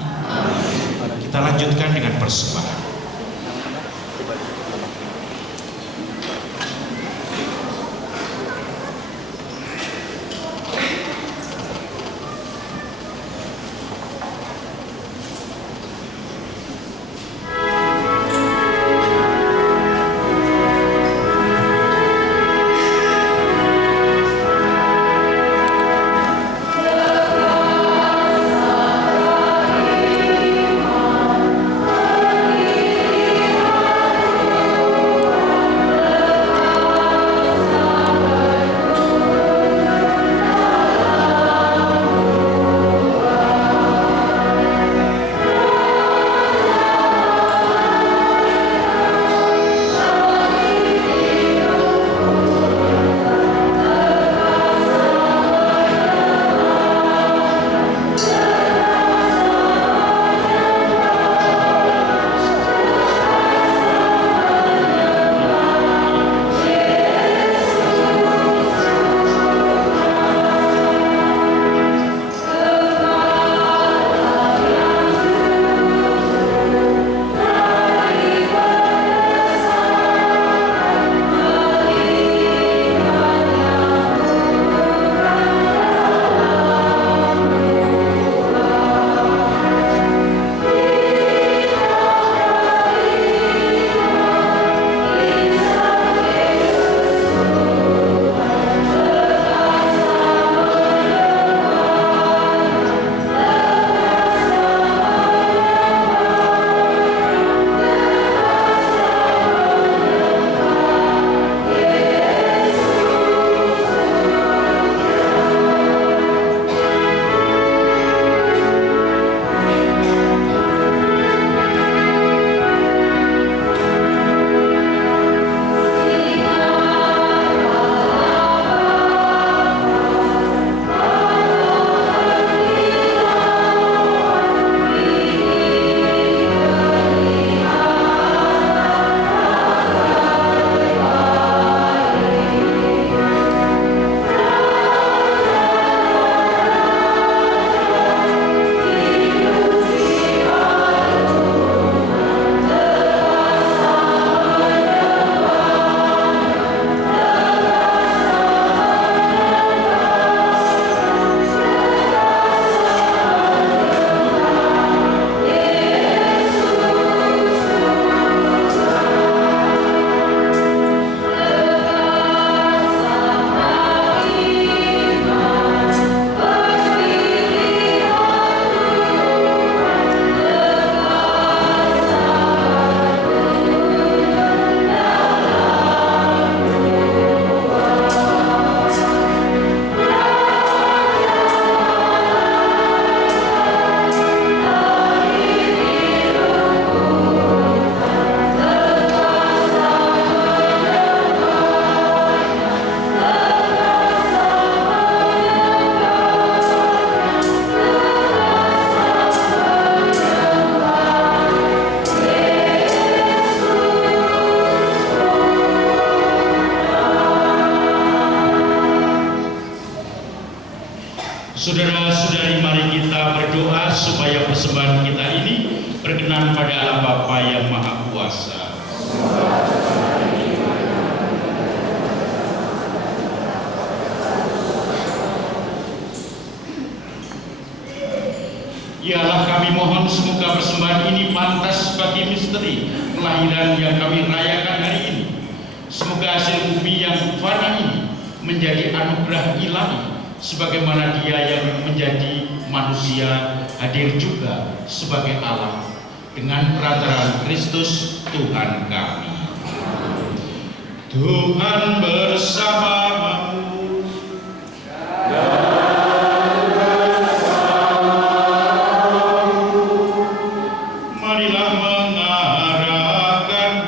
Kita lanjutkan dengan persembahan. Saudara-saudari, mari kita berdoa supaya persembahan kita ini berkenan pada Allah Bapa yang Maha Kuasa. Ya Allah, kami mohon semoga persembahan ini pantas bagi misteri kelahiran yang kami rayakan hari ini. Semoga hasil bumi yang fana ini menjadi anugerah ilahi, sebagaimana Dia yang menjadi manusia hadir juga sebagai Allah dengan perantaraan Kristus Tuhan kami. Tuhan bersamamu. Marilah mengarahkan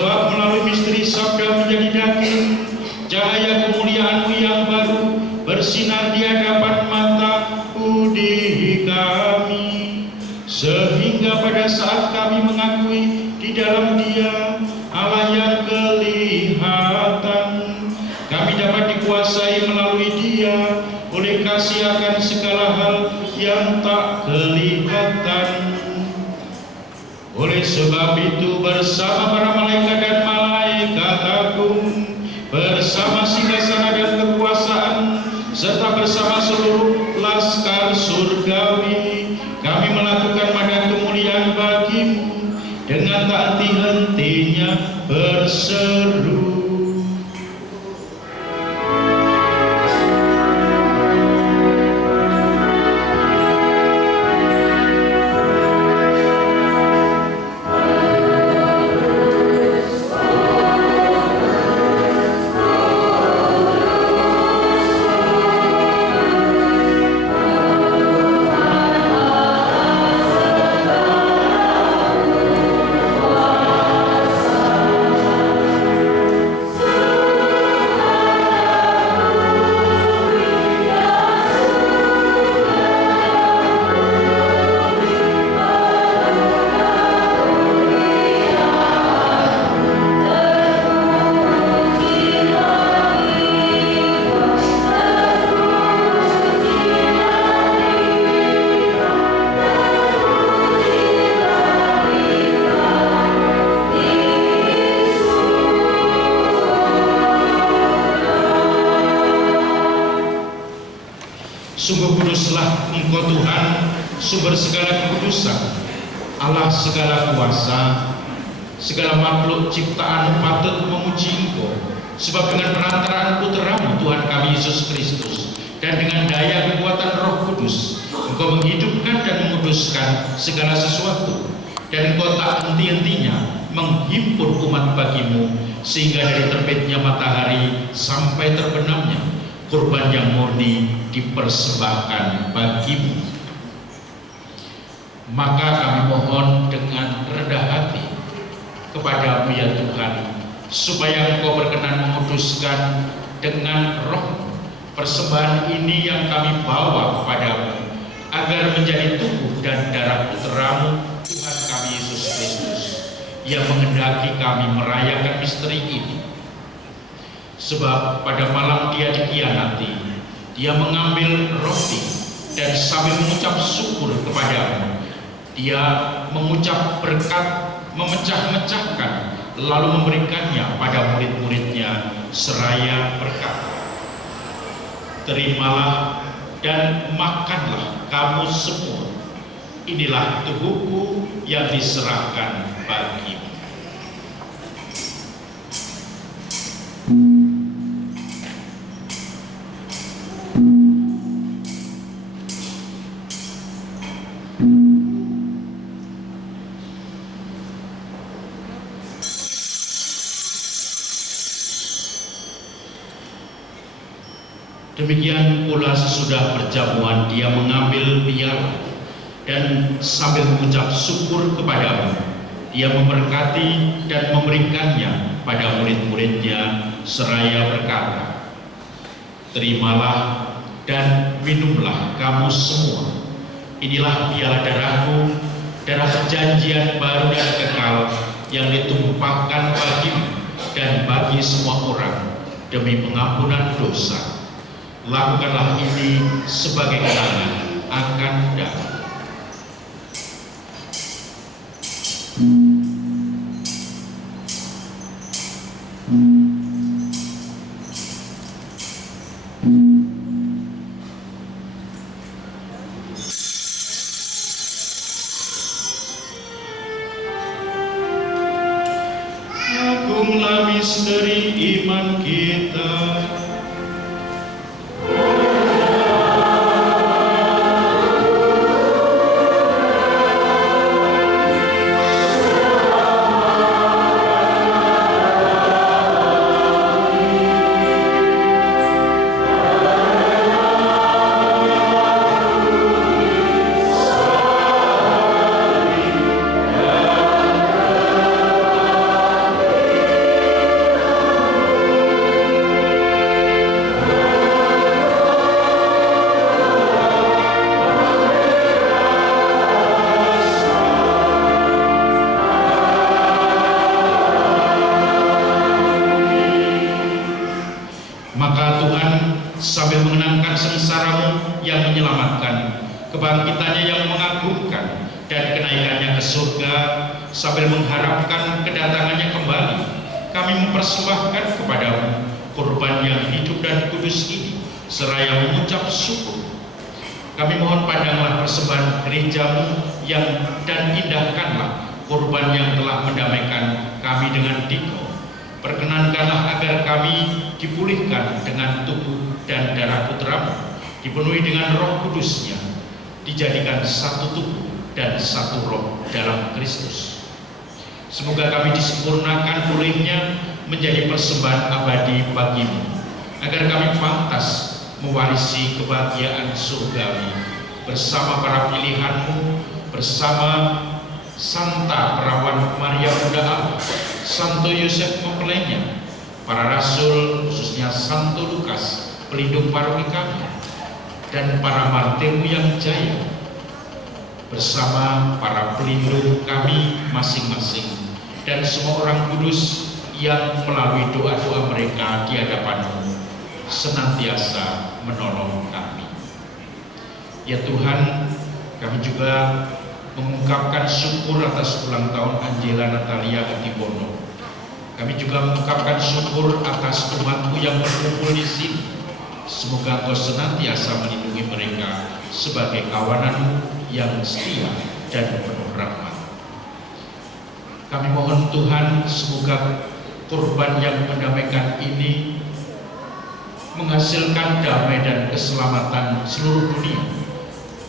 Sebab melalui misteri sabda menjadi daging, cahaya kemuliaan-Mu yang baru bersinar di hadapan mata budi kami, sehingga pada saat kami mengakui di dalam Dia Allah yang kelihatan, kami dapat dikuasai melalui Dia oleh kasih akan segala hal yang tak kelihatan. Oleh sebab itu bersama para malaikat dan malaikat agung, bersama singgasana dan kekuasaan, serta bersama seluruh laskar surgawi, kami melakukan pada kemuliaan bagi-Mu dengan tak henti-hentinya berseru. Sungguh kuduslah Engkau Tuhan, sumber segala kekudusan, Allah segala kuasa. Segala makhluk ciptaan patut memuji Engkau, sebab dengan perantaraan Putra-Mu Tuhan kami Yesus Kristus, dan dengan daya kekuatan Roh Kudus, Engkau menghidupkan dan menguduskan segala sesuatu, dan Engkau tak henti-hentinya menghimpun umat bagi-Mu, sehingga dari terbitnya matahari sampai terbenamnya kurban yang murni dipersembahkan bagi-Mu. Maka kami mohon dengan rendah hati kepada-Mu ya Tuhan, supaya Engkau berkenan menguduskan dengan Roh persembahan ini yang kami bawa kepada-Mu, agar menjadi tubuh dan darah Putra-Mu Tuhan kami Yesus Kristus, yang menghendaki kami merayakan misteri ini. Sebab pada malam Dia dikhianati, Dia mengambil roti dan sambil mengucap syukur kepada-Mu, Dia mengucap berkat, memecah-mecahkan, lalu memberikannya pada murid-muridnya seraya berkata, "Terimalah dan makanlah kamu semua. Inilah tubuhku yang diserahkan bagimu." Demikian pula sesudah perjamuan Dia mengambil piala dan sambil mengucap syukur kepada-Mu, Dia memberkati dan memberikannya pada murid-muridnya seraya berkata, "Terimalah dan minumlah kamu semua. Inilah piala darahku, darah perjanjian baru dan kekal, yang ditumpahkan bagimu dan bagi semua orang demi pengampunan dosa. Lakukanlah ini sebagai kenangan akan Dia." Agunglah misteri iman kita. kebangkitannya yang mengagumkan, dan kenaikannya ke surga, sambil mengharapkan kedatangannya kembali, kami mempersembahkan kepadamu kurban yang hidup dan kudus ini, seraya mengucap syukur. Kami mohon pandanglah persembahan gerejamu dan indahkanlah kurban yang telah mendamaikan kami dengan Dikau. Perkenankanlah agar kami dipulihkan dengan tubuh dan darah putramu, dipenuhi dengan Roh Kudusnya, dijadikan satu tubuh dan satu roh dalam Kristus. Semoga kami disempurnakan olehnya menjadi persembahan abadi bagimu, agar kami pantas mewarisi kebahagiaan surgawi bersama para pilihanmu, bersama Santa Perawan Maria Bunda Allah, Santo Yosef mempelainya, para rasul, khususnya Santo Lukas, pelindung paroki kami, dan para martirmu yang jaya, bersama para pelindung kami masing-masing, dan semua orang kudus yang melalui doa-doa mereka di hadapanmu senantiasa menolong kami. Ya Tuhan, kami juga mengungkapkan syukur atas ulang tahun Angela Natalia Atibono. Kami juga mengungkapkan syukur atas umatmu yang berkumpul di sini. Semoga Engkau senantiasa melindungi mereka sebagai kawananmu yang setia dan penuh rahmat. Kami mohon Tuhan, semoga kurban yang mendamaikan ini menghasilkan damai dan keselamatan seluruh dunia.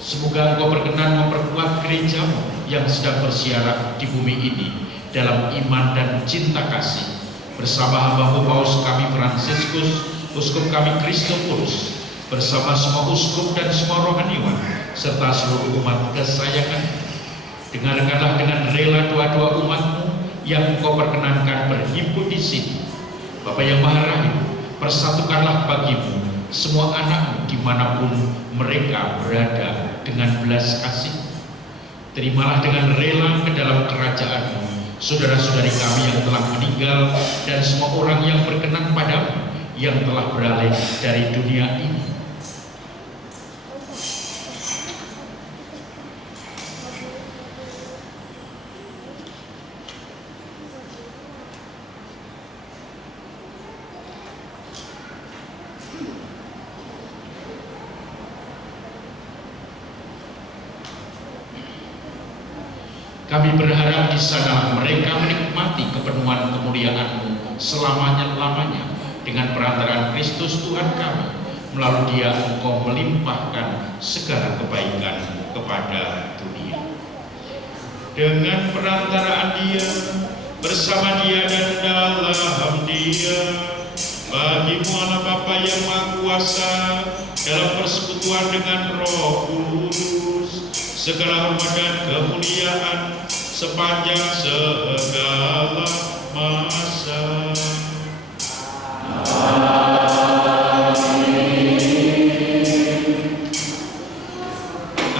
Semoga Engkau berkenan memperkuat gerejamu yang sedang bersiarah di bumi ini dalam iman dan cinta kasih, bersama hamba-Mu Paus kami Fransiskus, uskup kami Kristofurus, bersama semua uskup dan semua rohaniwan, serta seluruh umat kesayangan. Dengarkanlah dengan rela doa-doa umat-Mu yang Engkau perkenankan berhimpun di sini. Bapa yang Maha Rahim, persatukanlah bagimu semua anak-Mu dimanapun mereka berada dengan belas kasih. Terimalah dengan rela ke dalam kerajaan-Mu saudara-saudari kami yang telah meninggal dan semua orang yang berkenan padamu yang telah beralih dari dunia ini. Kami berharap di sana mereka menikmati kepenuhan kemuliaan-Mu selamanya-lamanya dengan perantaraan Kristus Tuhan kami. Melalui Dia Engkau melimpahkan segala kebaikan kepada dunia. Dengan perantaraan Dia, bersama Dia dan dalam Dia, bagi-Mu Allah Bapa yang Maha Kuasa, dalam persekutuan dengan Roh Kudus, segala hormat dan kemuliaan sepanjang segala masa.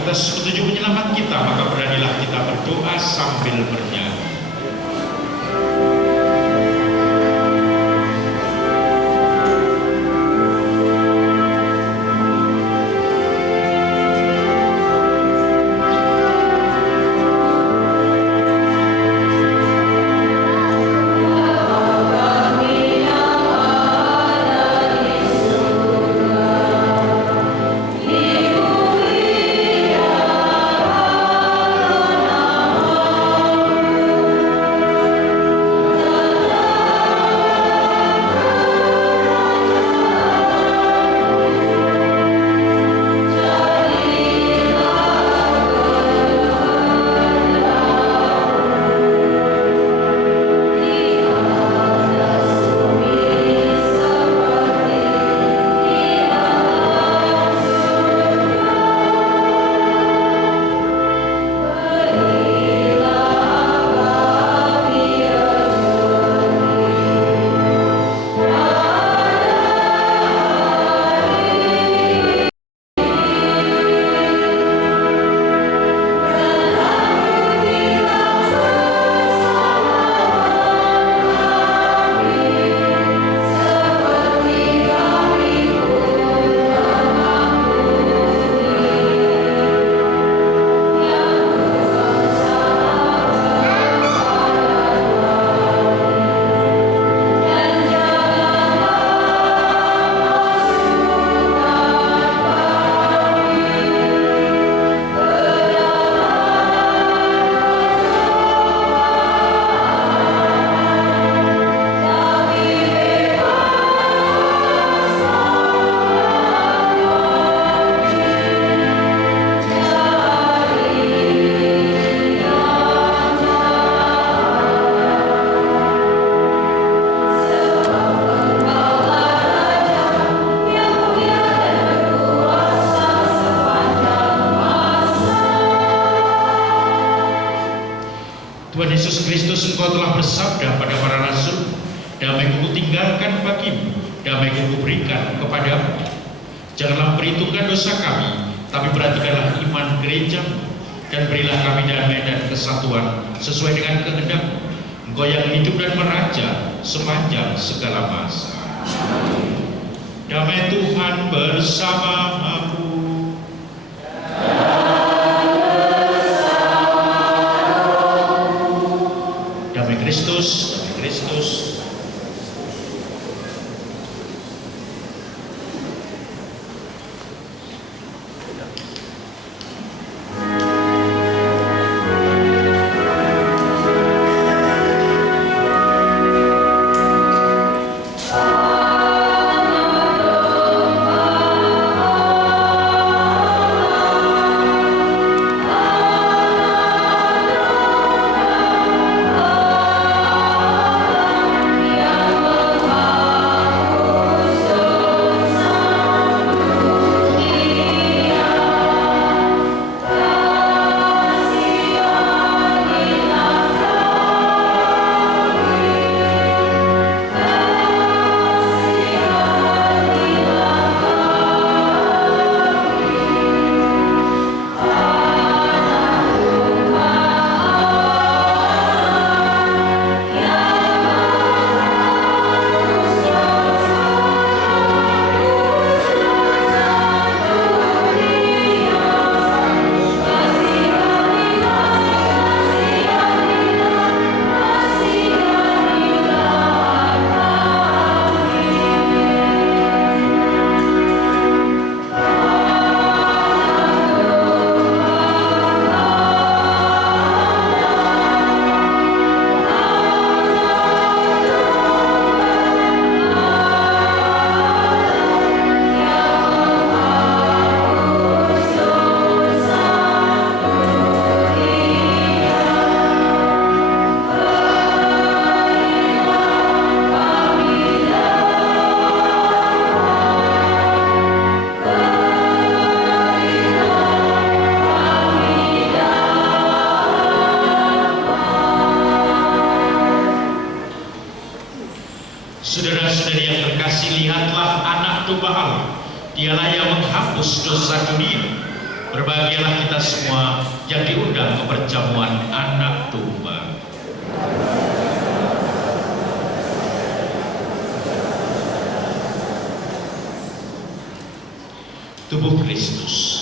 Atas petunjuk penyelamat kita, maka beranilah kita berdoa sambil bernyanyi. Amen. damai ku tinggalkan bagimu, damai ku berikan kepadamu. Janganlah perhitungkan dosa kami, tapi perhatikanlah iman gerejamu, dan berilah kami damai dan kesatuan sesuai dengan kehendak-Mu. Engkau yang hidup dan meraja sepanjang segala masa. Damai Tuhan bersamamu. Damai Kristus, damai Kristus. Saudara-saudari yang terkasih, lihatlah anak domba Allah, dialah yang menghapus dosa dunia. Berbahagialah kita semua yang diundang ke perjamuan anak domba. Tubuh Kristus.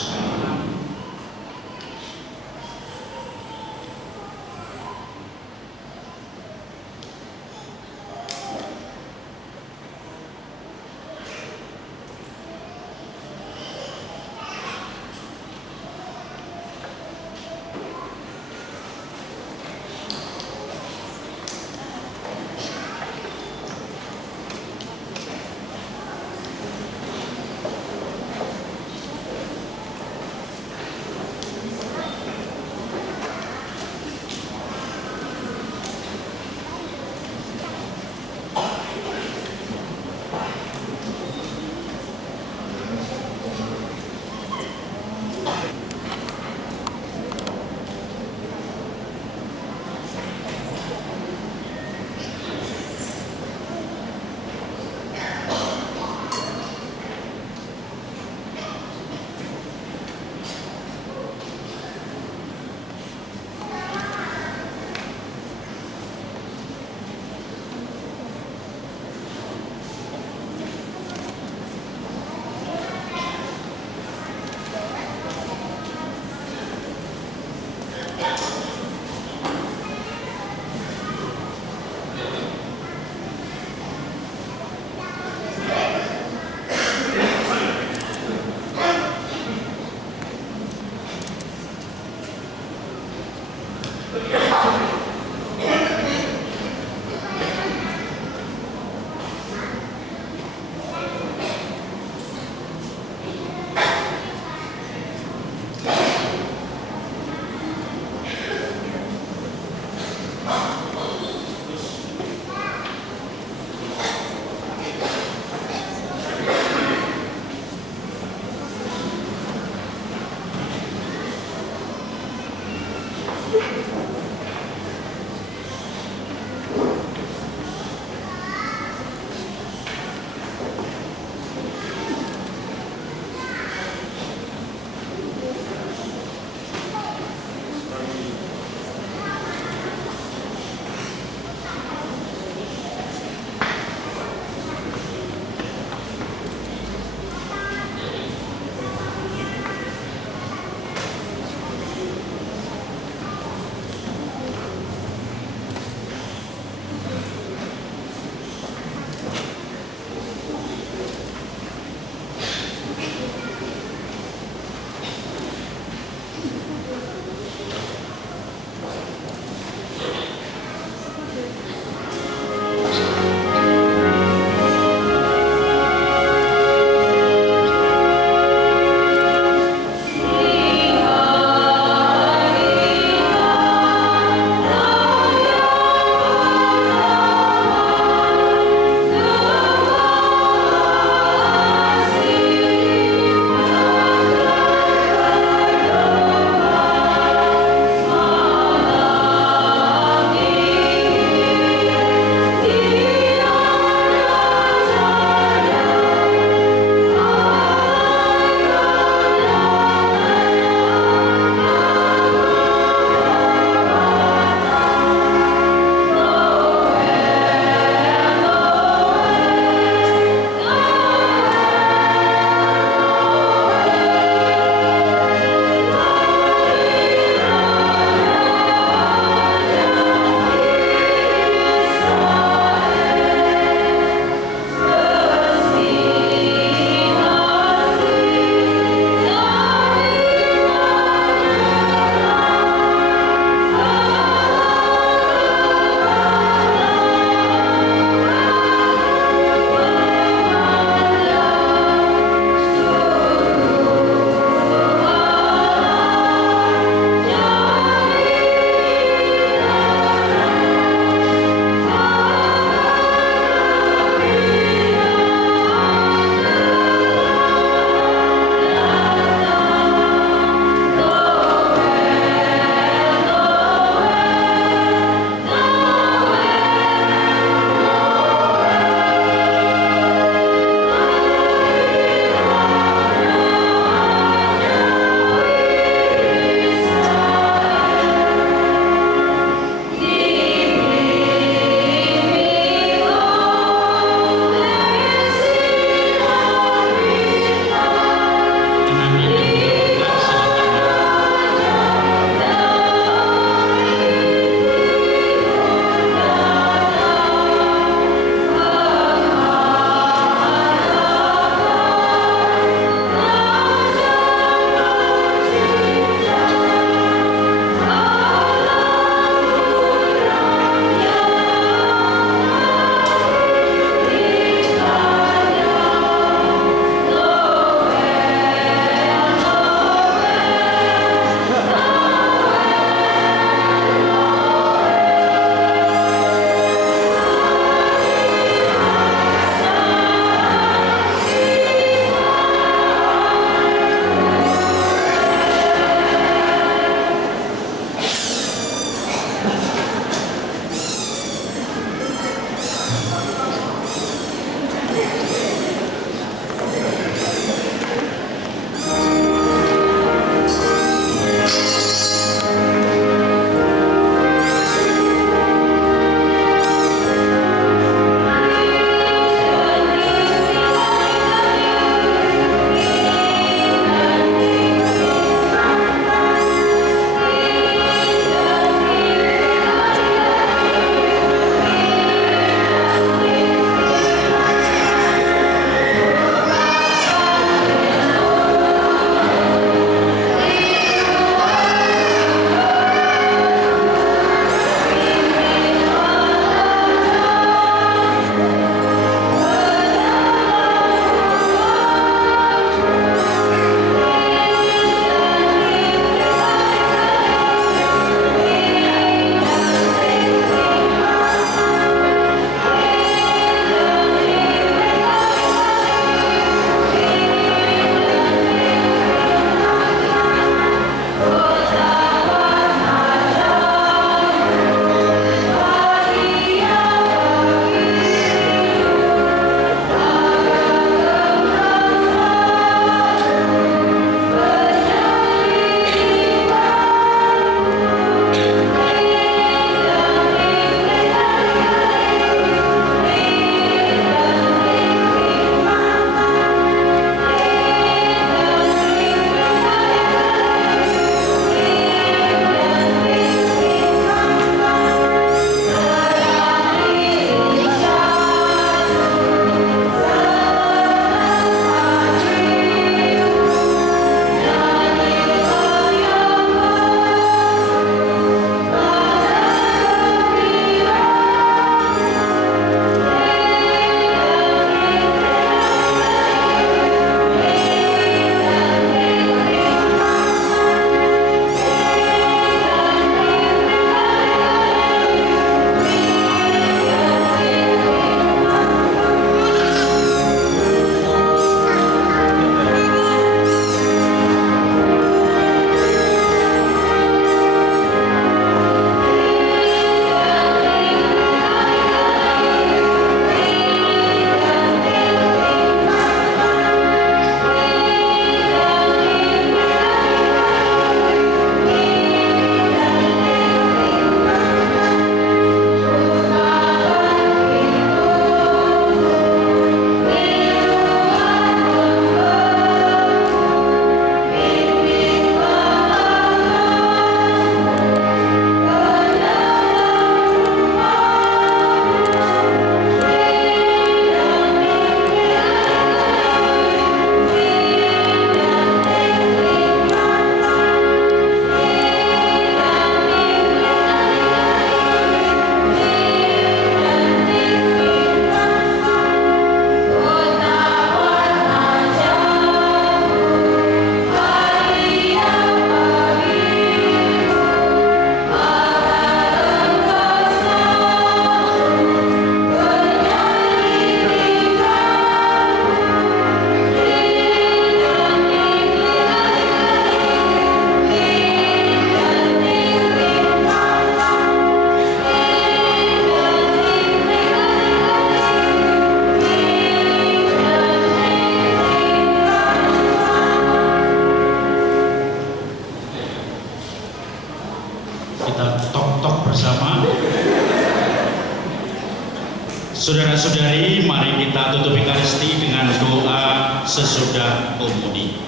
Saudara-saudari, mari kita tutup Ekaristi dengan doa sesudah komuni.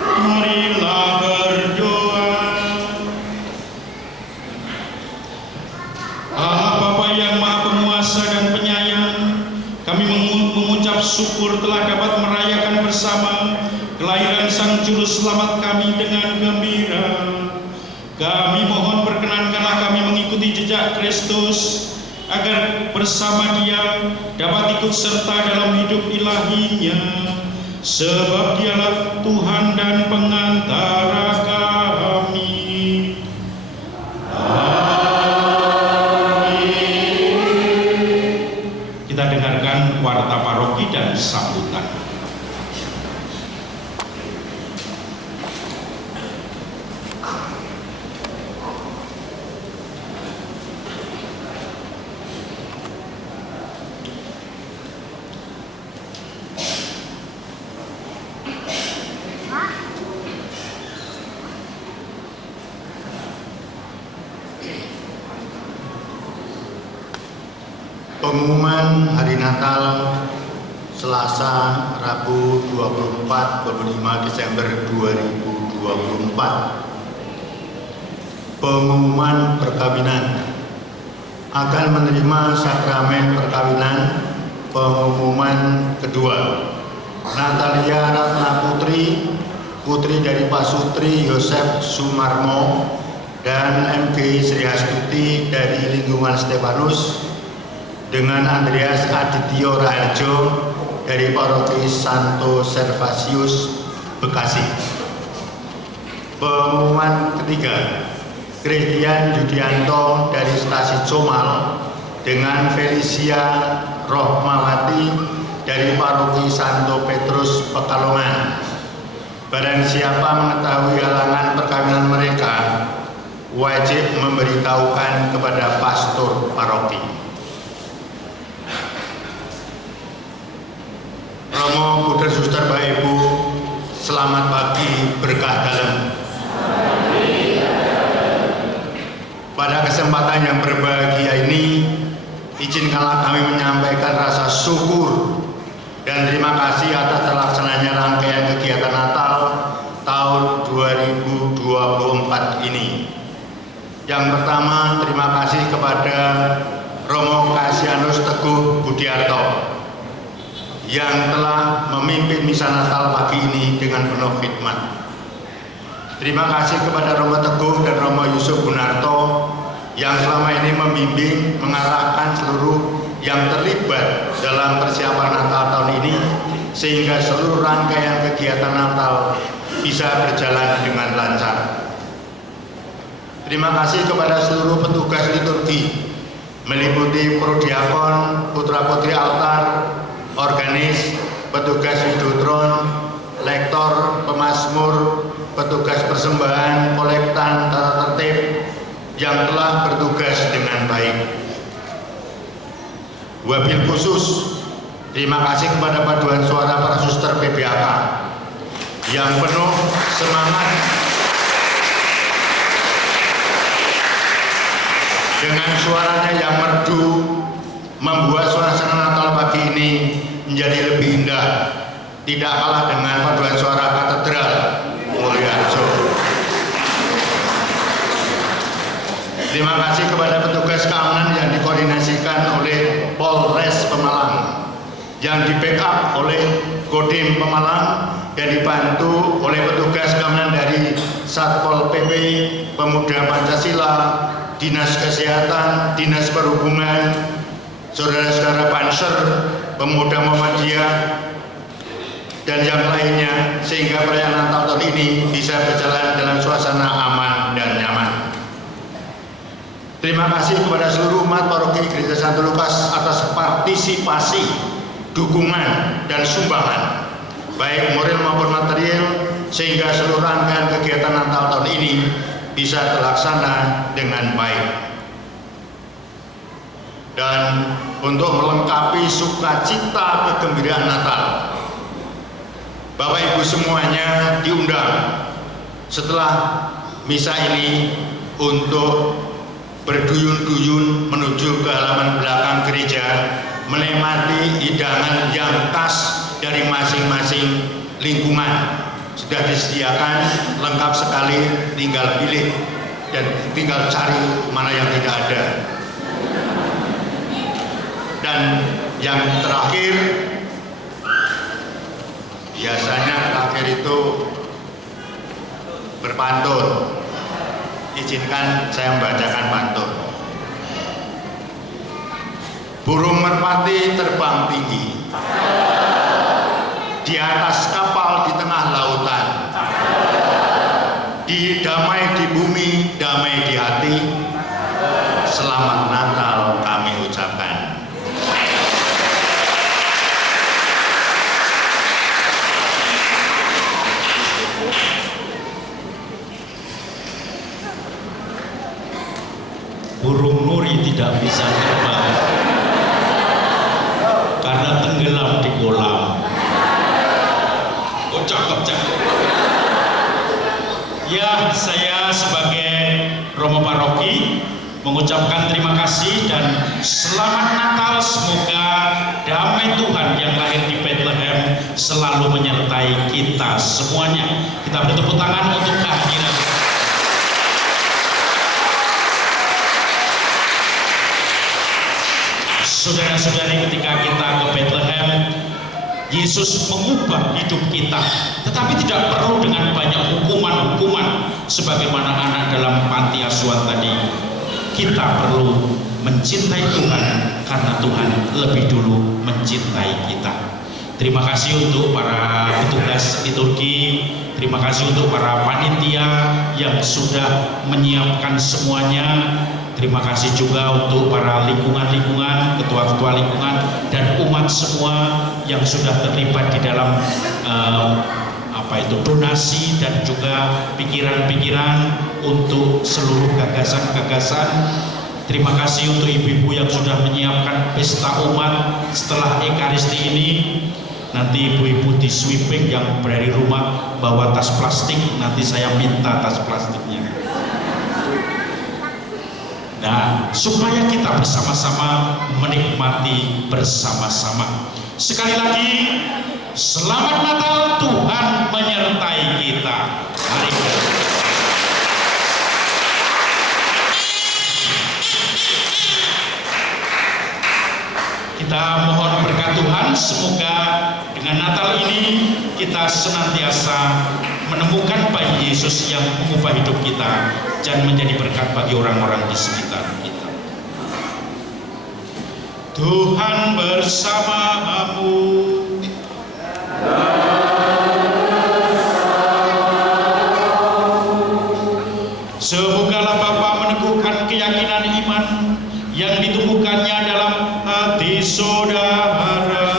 Marilah berdoa. Allah Bapa yang Maha Penguasa dan Penyayang, kami mengucap syukur telah dapat merayakan bersama kelahiran Sang Juru Selamat kami dengan gembira. Kami mohon perkenankanlah kami mengikuti jejak Kristus, agar bersama Dia dapat ikut serta dalam hidup ilahinya, sebab Dialah Tuhan dan pengantara kami. Kita dengarkan warta paroki dan sambutan. Pengumuman hari Natal Selasa, Rabu 24-25 Desember 2024. Pengumuman perkawinan. Akan menerima sakramen perkawinan. Pengumuman kedua. Natalia Ratna Putri, putri dari Pak Sutri Yosef Sumarmo dan MG Sri Astuti dari lingkungan Stefanus, dengan Andreas Adityo Raharjo dari Paroki Santo Servasius, Bekasi. Pengumuman ketiga, Christian Yudianto dari Stasi Comal dengan Felicia Rohmawati dari Paroki Santo Petrus, Pekalongan. Barang siapa mengetahui halangan perkawinan mereka, wajib memberitahukan kepada pastor paroki. Romo, Buder, Suster, Bapak Ibu, selamat pagi, berkah dalam. Pada kesempatan yang berbahagia ini, izinkanlah kami menyampaikan rasa syukur dan terima kasih atas terlaksananya rangkaian kegiatan Natal tahun 2024 ini. Yang pertama, terima kasih kepada Romo Kasianus Teguh Budiarto yang telah memimpin misa Natal pagi ini dengan penuh khidmat. Terima kasih kepada Romo Teguh dan Romo Yusuf Gunarto yang selama ini membimbing, mengarahkan seluruh yang terlibat dalam persiapan Natal tahun ini, sehingga seluruh rangkaian kegiatan Natal bisa berjalan dengan lancar. Terima kasih kepada seluruh petugas liturgi, meliputi prodiakon, putra-putri altar, organis, petugas videotron, lektor, pemasmur, petugas persembahan, kolektan, tata tertib yang telah bertugas dengan baik. Wabil khusus, terima kasih kepada paduan suara para suster PBAK yang penuh semangat dengan suaranya yang merdu, membuat suasana Natal pagi ini menjadi lebih indah, tidak kalah dengan paduan suara katedral Mulyajo. Terima kasih kepada petugas keamanan yang dikoordinasikan oleh Polres Pemalang, yang di-backup oleh Kodim Pemalang dan dibantu oleh petugas keamanan dari Satpol PP, Pemuda Pancasila, Dinas Kesehatan, Dinas Perhubungan, saudara-saudara Banser, Pemuda Muhammadiyah, dan yang lainnya, sehingga perayaan Natal tahun ini bisa berjalan dalam suasana aman dan nyaman. Terima kasih kepada seluruh umat paroki Gereja Santo Lukas atas partisipasi, dukungan, dan sumbangan, baik moral maupun material, sehingga seluruh rangkaian kegiatan Natal tahun ini bisa terlaksana dengan baik. Dan untuk melengkapi sukacita kegembiraan Natal, Bapak Ibu semuanya diundang setelah misa ini untuk berduyun-duyun menuju ke halaman belakang gereja, menikmati hidangan yang khas dari masing-masing lingkungan. Sudah disediakan lengkap sekali, tinggal pilih dan tinggal cari mana yang tidak ada. Dan yang terakhir, biasanya terakhir itu berpantun. Izinkan saya membacakan pantun. Burung merpati terbang tinggi di atas kapal di tengah lautan, damai di bumi, damai di hati. Selamat Natal kami ucapkan. Burung nuri tidak bisa terbang karena tenggelam di kolam. Oh, cakep. Ya, saya sebagai Romo Paroki mengucapkan terima kasih dan selamat Natal. Semoga damai Tuhan yang lahir di Bethlehem selalu menyertai kita semuanya. Kita bertepuk tangan untuk kehadiran. Saudara-saudari, ketika kita ke Bethlehem, Yesus mengubah hidup kita, tetapi tidak perlu dengan banyak hukuman-hukuman sebagaimana anak dalam panti asuhan tadi. Kita perlu mencintai Tuhan karena Tuhan lebih dulu mencintai kita. Terima kasih untuk para petugas liturgi, terima kasih untuk para panitia yang sudah menyiapkan semuanya. Terima kasih juga untuk para lingkungan-lingkungan, ketua-ketua lingkungan, dan umat semua yang sudah terlibat di dalam donasi dan juga pikiran-pikiran untuk seluruh gagasan-gagasan. Terima kasih untuk ibu-ibu yang sudah menyiapkan pesta umat setelah Ekaristi ini. Nanti ibu-ibu di sweeping yang dari rumah bawa tas plastik, nanti saya minta tas plastiknya. Nah, supaya kita bersama-sama menikmati bersama-sama. Sekali lagi, selamat Natal, Tuhan menyertai kita. Mari kita mohon berkat Tuhan. Semoga dengan Natal ini kita senantiasa menemukan bayi Yesus yang mengubah hidup kita dan menjadi berkat bagi orang-orang di sekitar kita. Tuhan bersamamu. Semogalah Bapa meneguhkan keyakinan iman yang ditumbuhkannya dalam hati saudara.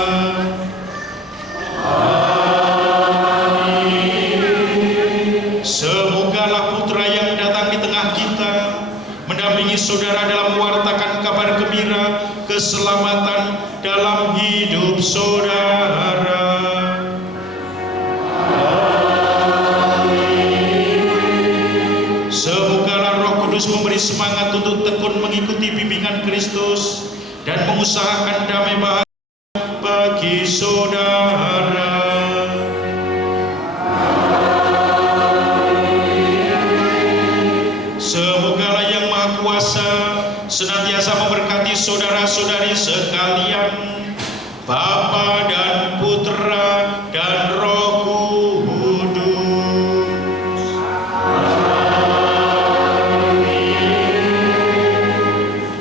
Semogalah Putra yang datang di tengah kita mendampingi saudara dalam mewartakan kabar gembira keselamatan dalam hidup saudara. Semogalah Roh Kudus memberi semangat untuk tekun mengikuti bimbingan Kristus dan mengusahakan damai bahagia bagi saudara. Semogalah Yang Maha Kuasa senantiasa memberkati saudara-saudari sekalian, Bapa dan Putra dan Roh Kudus.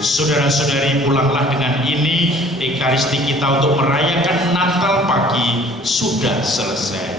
Saudara-saudari, pulanglah dengan ini. Ekaristi kita untuk merayakan Natal pagi sudah selesai.